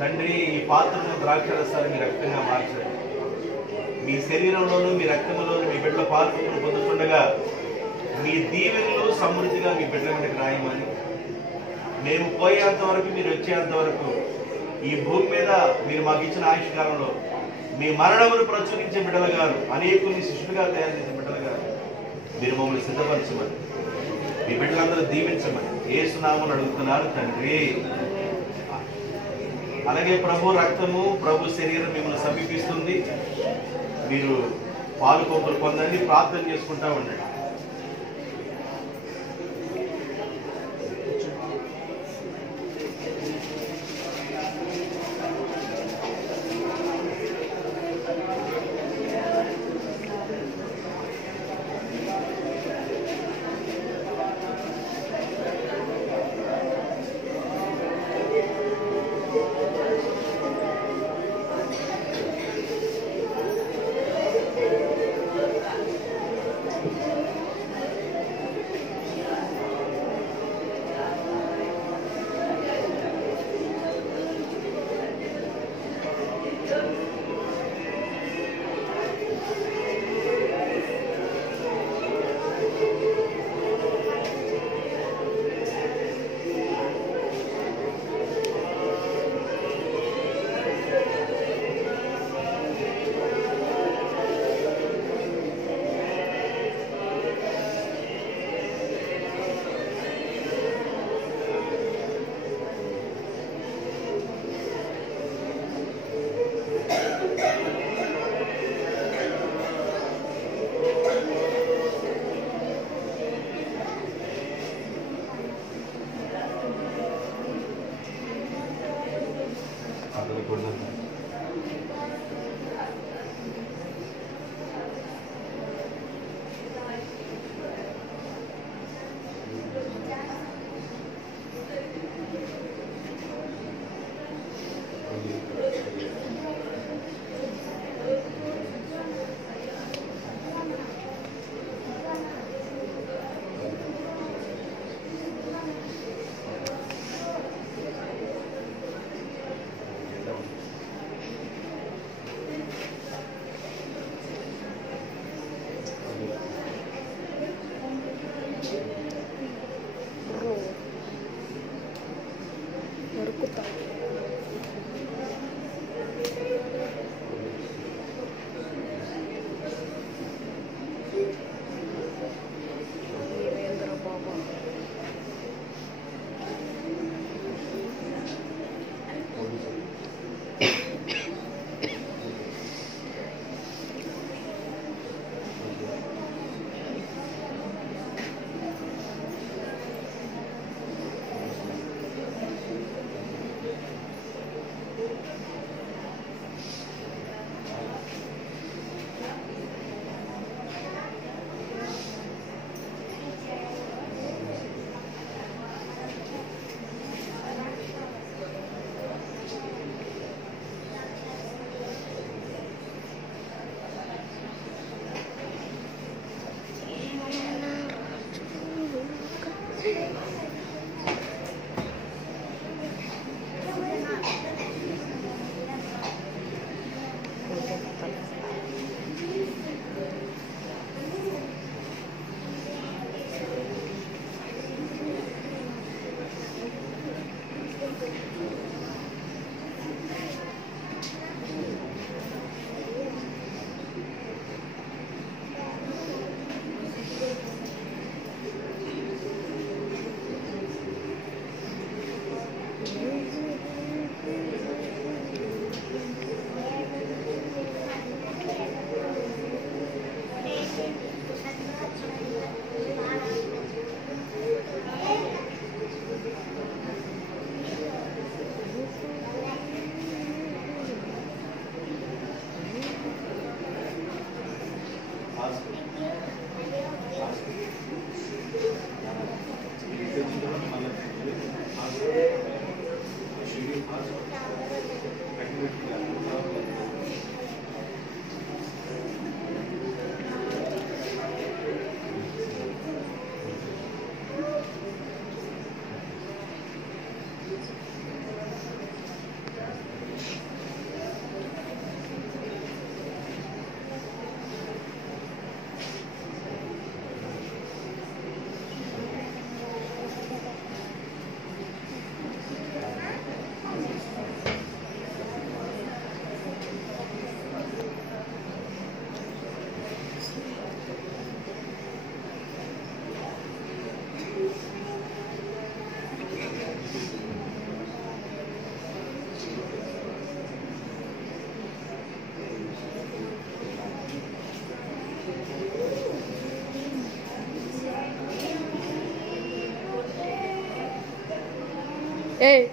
తండ్రి, ఈ పాత్రను ద్రాక్షరసాన్ని మీ రక్తంగా మార్చండి. మీ శరీరంలోనూ మీ రక్తంలోనూ మీ బిడ్డల పాత్రను పొందుతుండగా మీ దీవెనలు సమృద్ధిగా మీ బిడ్డల మీద రాయమని, మేము పోయేంత వరకు మీరు వచ్చేంత వరకు ఈ భూమి మీద మీరు మాకు ఇచ్చిన ఆయుష్కాలంలో మీ మరణమును ప్రచురించే బిడ్డలుగా, అనేకుల్ని శిష్యులుగా తయారు చేసే బిడ్డలుగా మీరు మమ్మల్ని సిద్ధపరచమని, మీ బిడ్డలందరూ దీవించమని యేసు నామమున అడుగుతున్నారు తండ్రి. అలాగే ప్రభు రక్తము, ప్రభు శరీరం మిమ్మల్ని సమీపిస్తుంది. మీరు పాలు పంపులు పొందండి, ప్రార్థన చేసుకుంటా ఉండండి. Hey.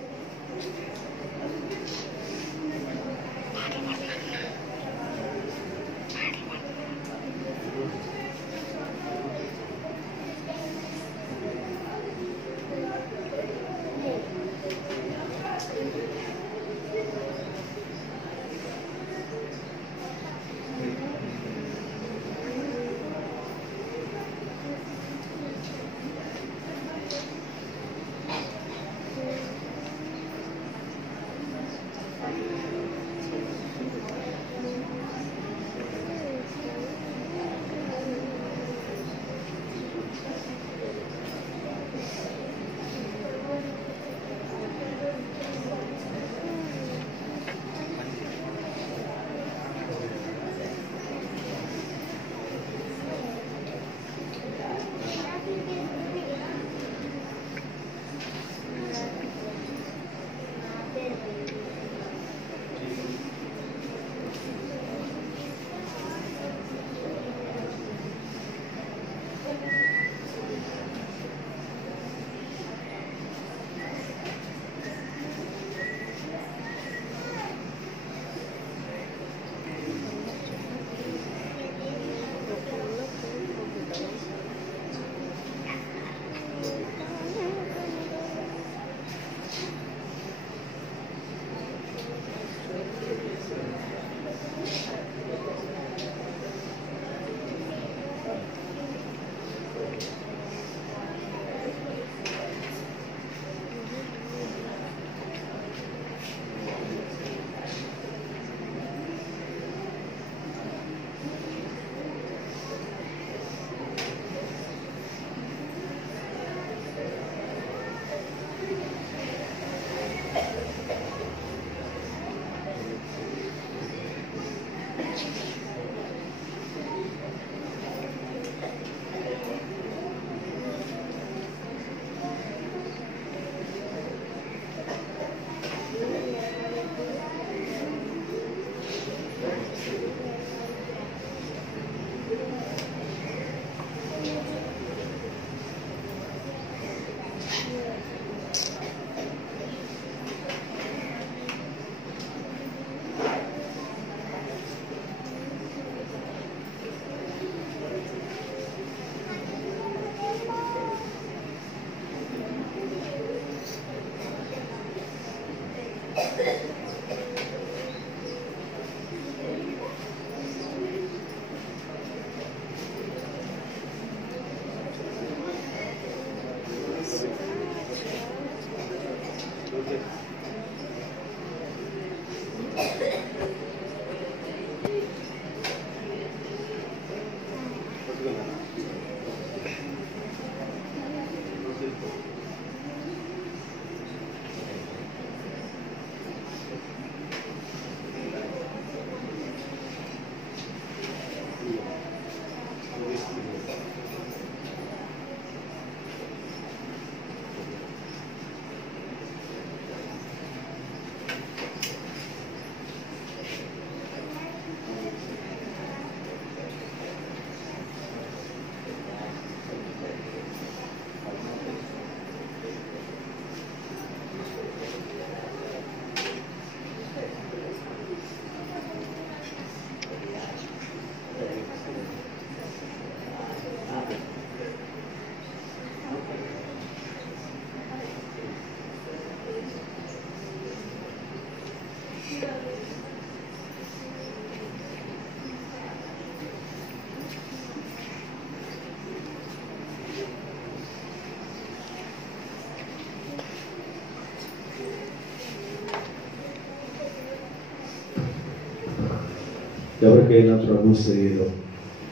ఎవరికైనా ప్రభు శరీరం,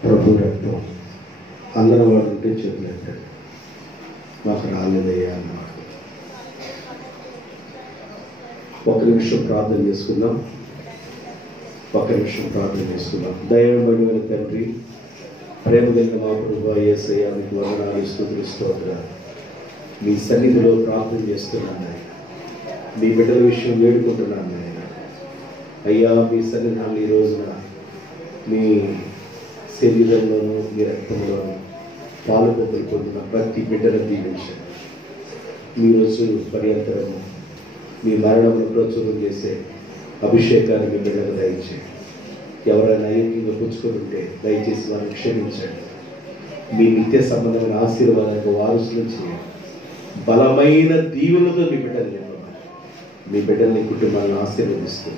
ప్రభు రక్తం అందరి వాడు ఉంటే చేతులు ఎత్తాడు. మాకు రాలేదయ్యా అన్నమాట. ఒక నిమిషం ప్రార్థన చేసుకుందాం. దైవమైన తండ్రి, ప్రేమ కలిగిన మా ప్రభువా యేసయ్యా, మీకు వందనాలు, స్తుతులు, స్తోత్రాలు. మీ సన్నిధిలో ప్రార్థన చేస్తున్నాను నాయన. మీ బిడ్డల విషయం వేడుకుంటున్నాను నాయన. అయ్యా, మీ సన్నిధానం ఈ రోజున మీ శరీరంలోనూ మీ రక్తంలోనూ పాలుపోకలు పొందిన ప్రతి బిడ్డను దీవించండి. మీ రోజు పర్యంతరము మీ మరణంలో ప్రచురం చేసే అభిషేకాన్ని మీ బిడ్డలు దయచేయండి. ఎవరైనా ఐక్యంగా పుచ్చుకొని ఉంటే దయచేసి వారిని క్షమించండి. మీ నిత్య సంబంధమైన ఆశీర్వాదానికి వారసులు చేయండి. బలమైన దీవెనలతో మీ బిడ్డలు నింపమని, మీ బిడ్డల్ని కుటుంబాలను ఆశీర్వదిస్తూ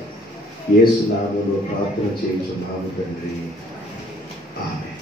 యేసు నామములో ప్రార్థన చేయుచున్నాము తండ్రి. ఆమేన్.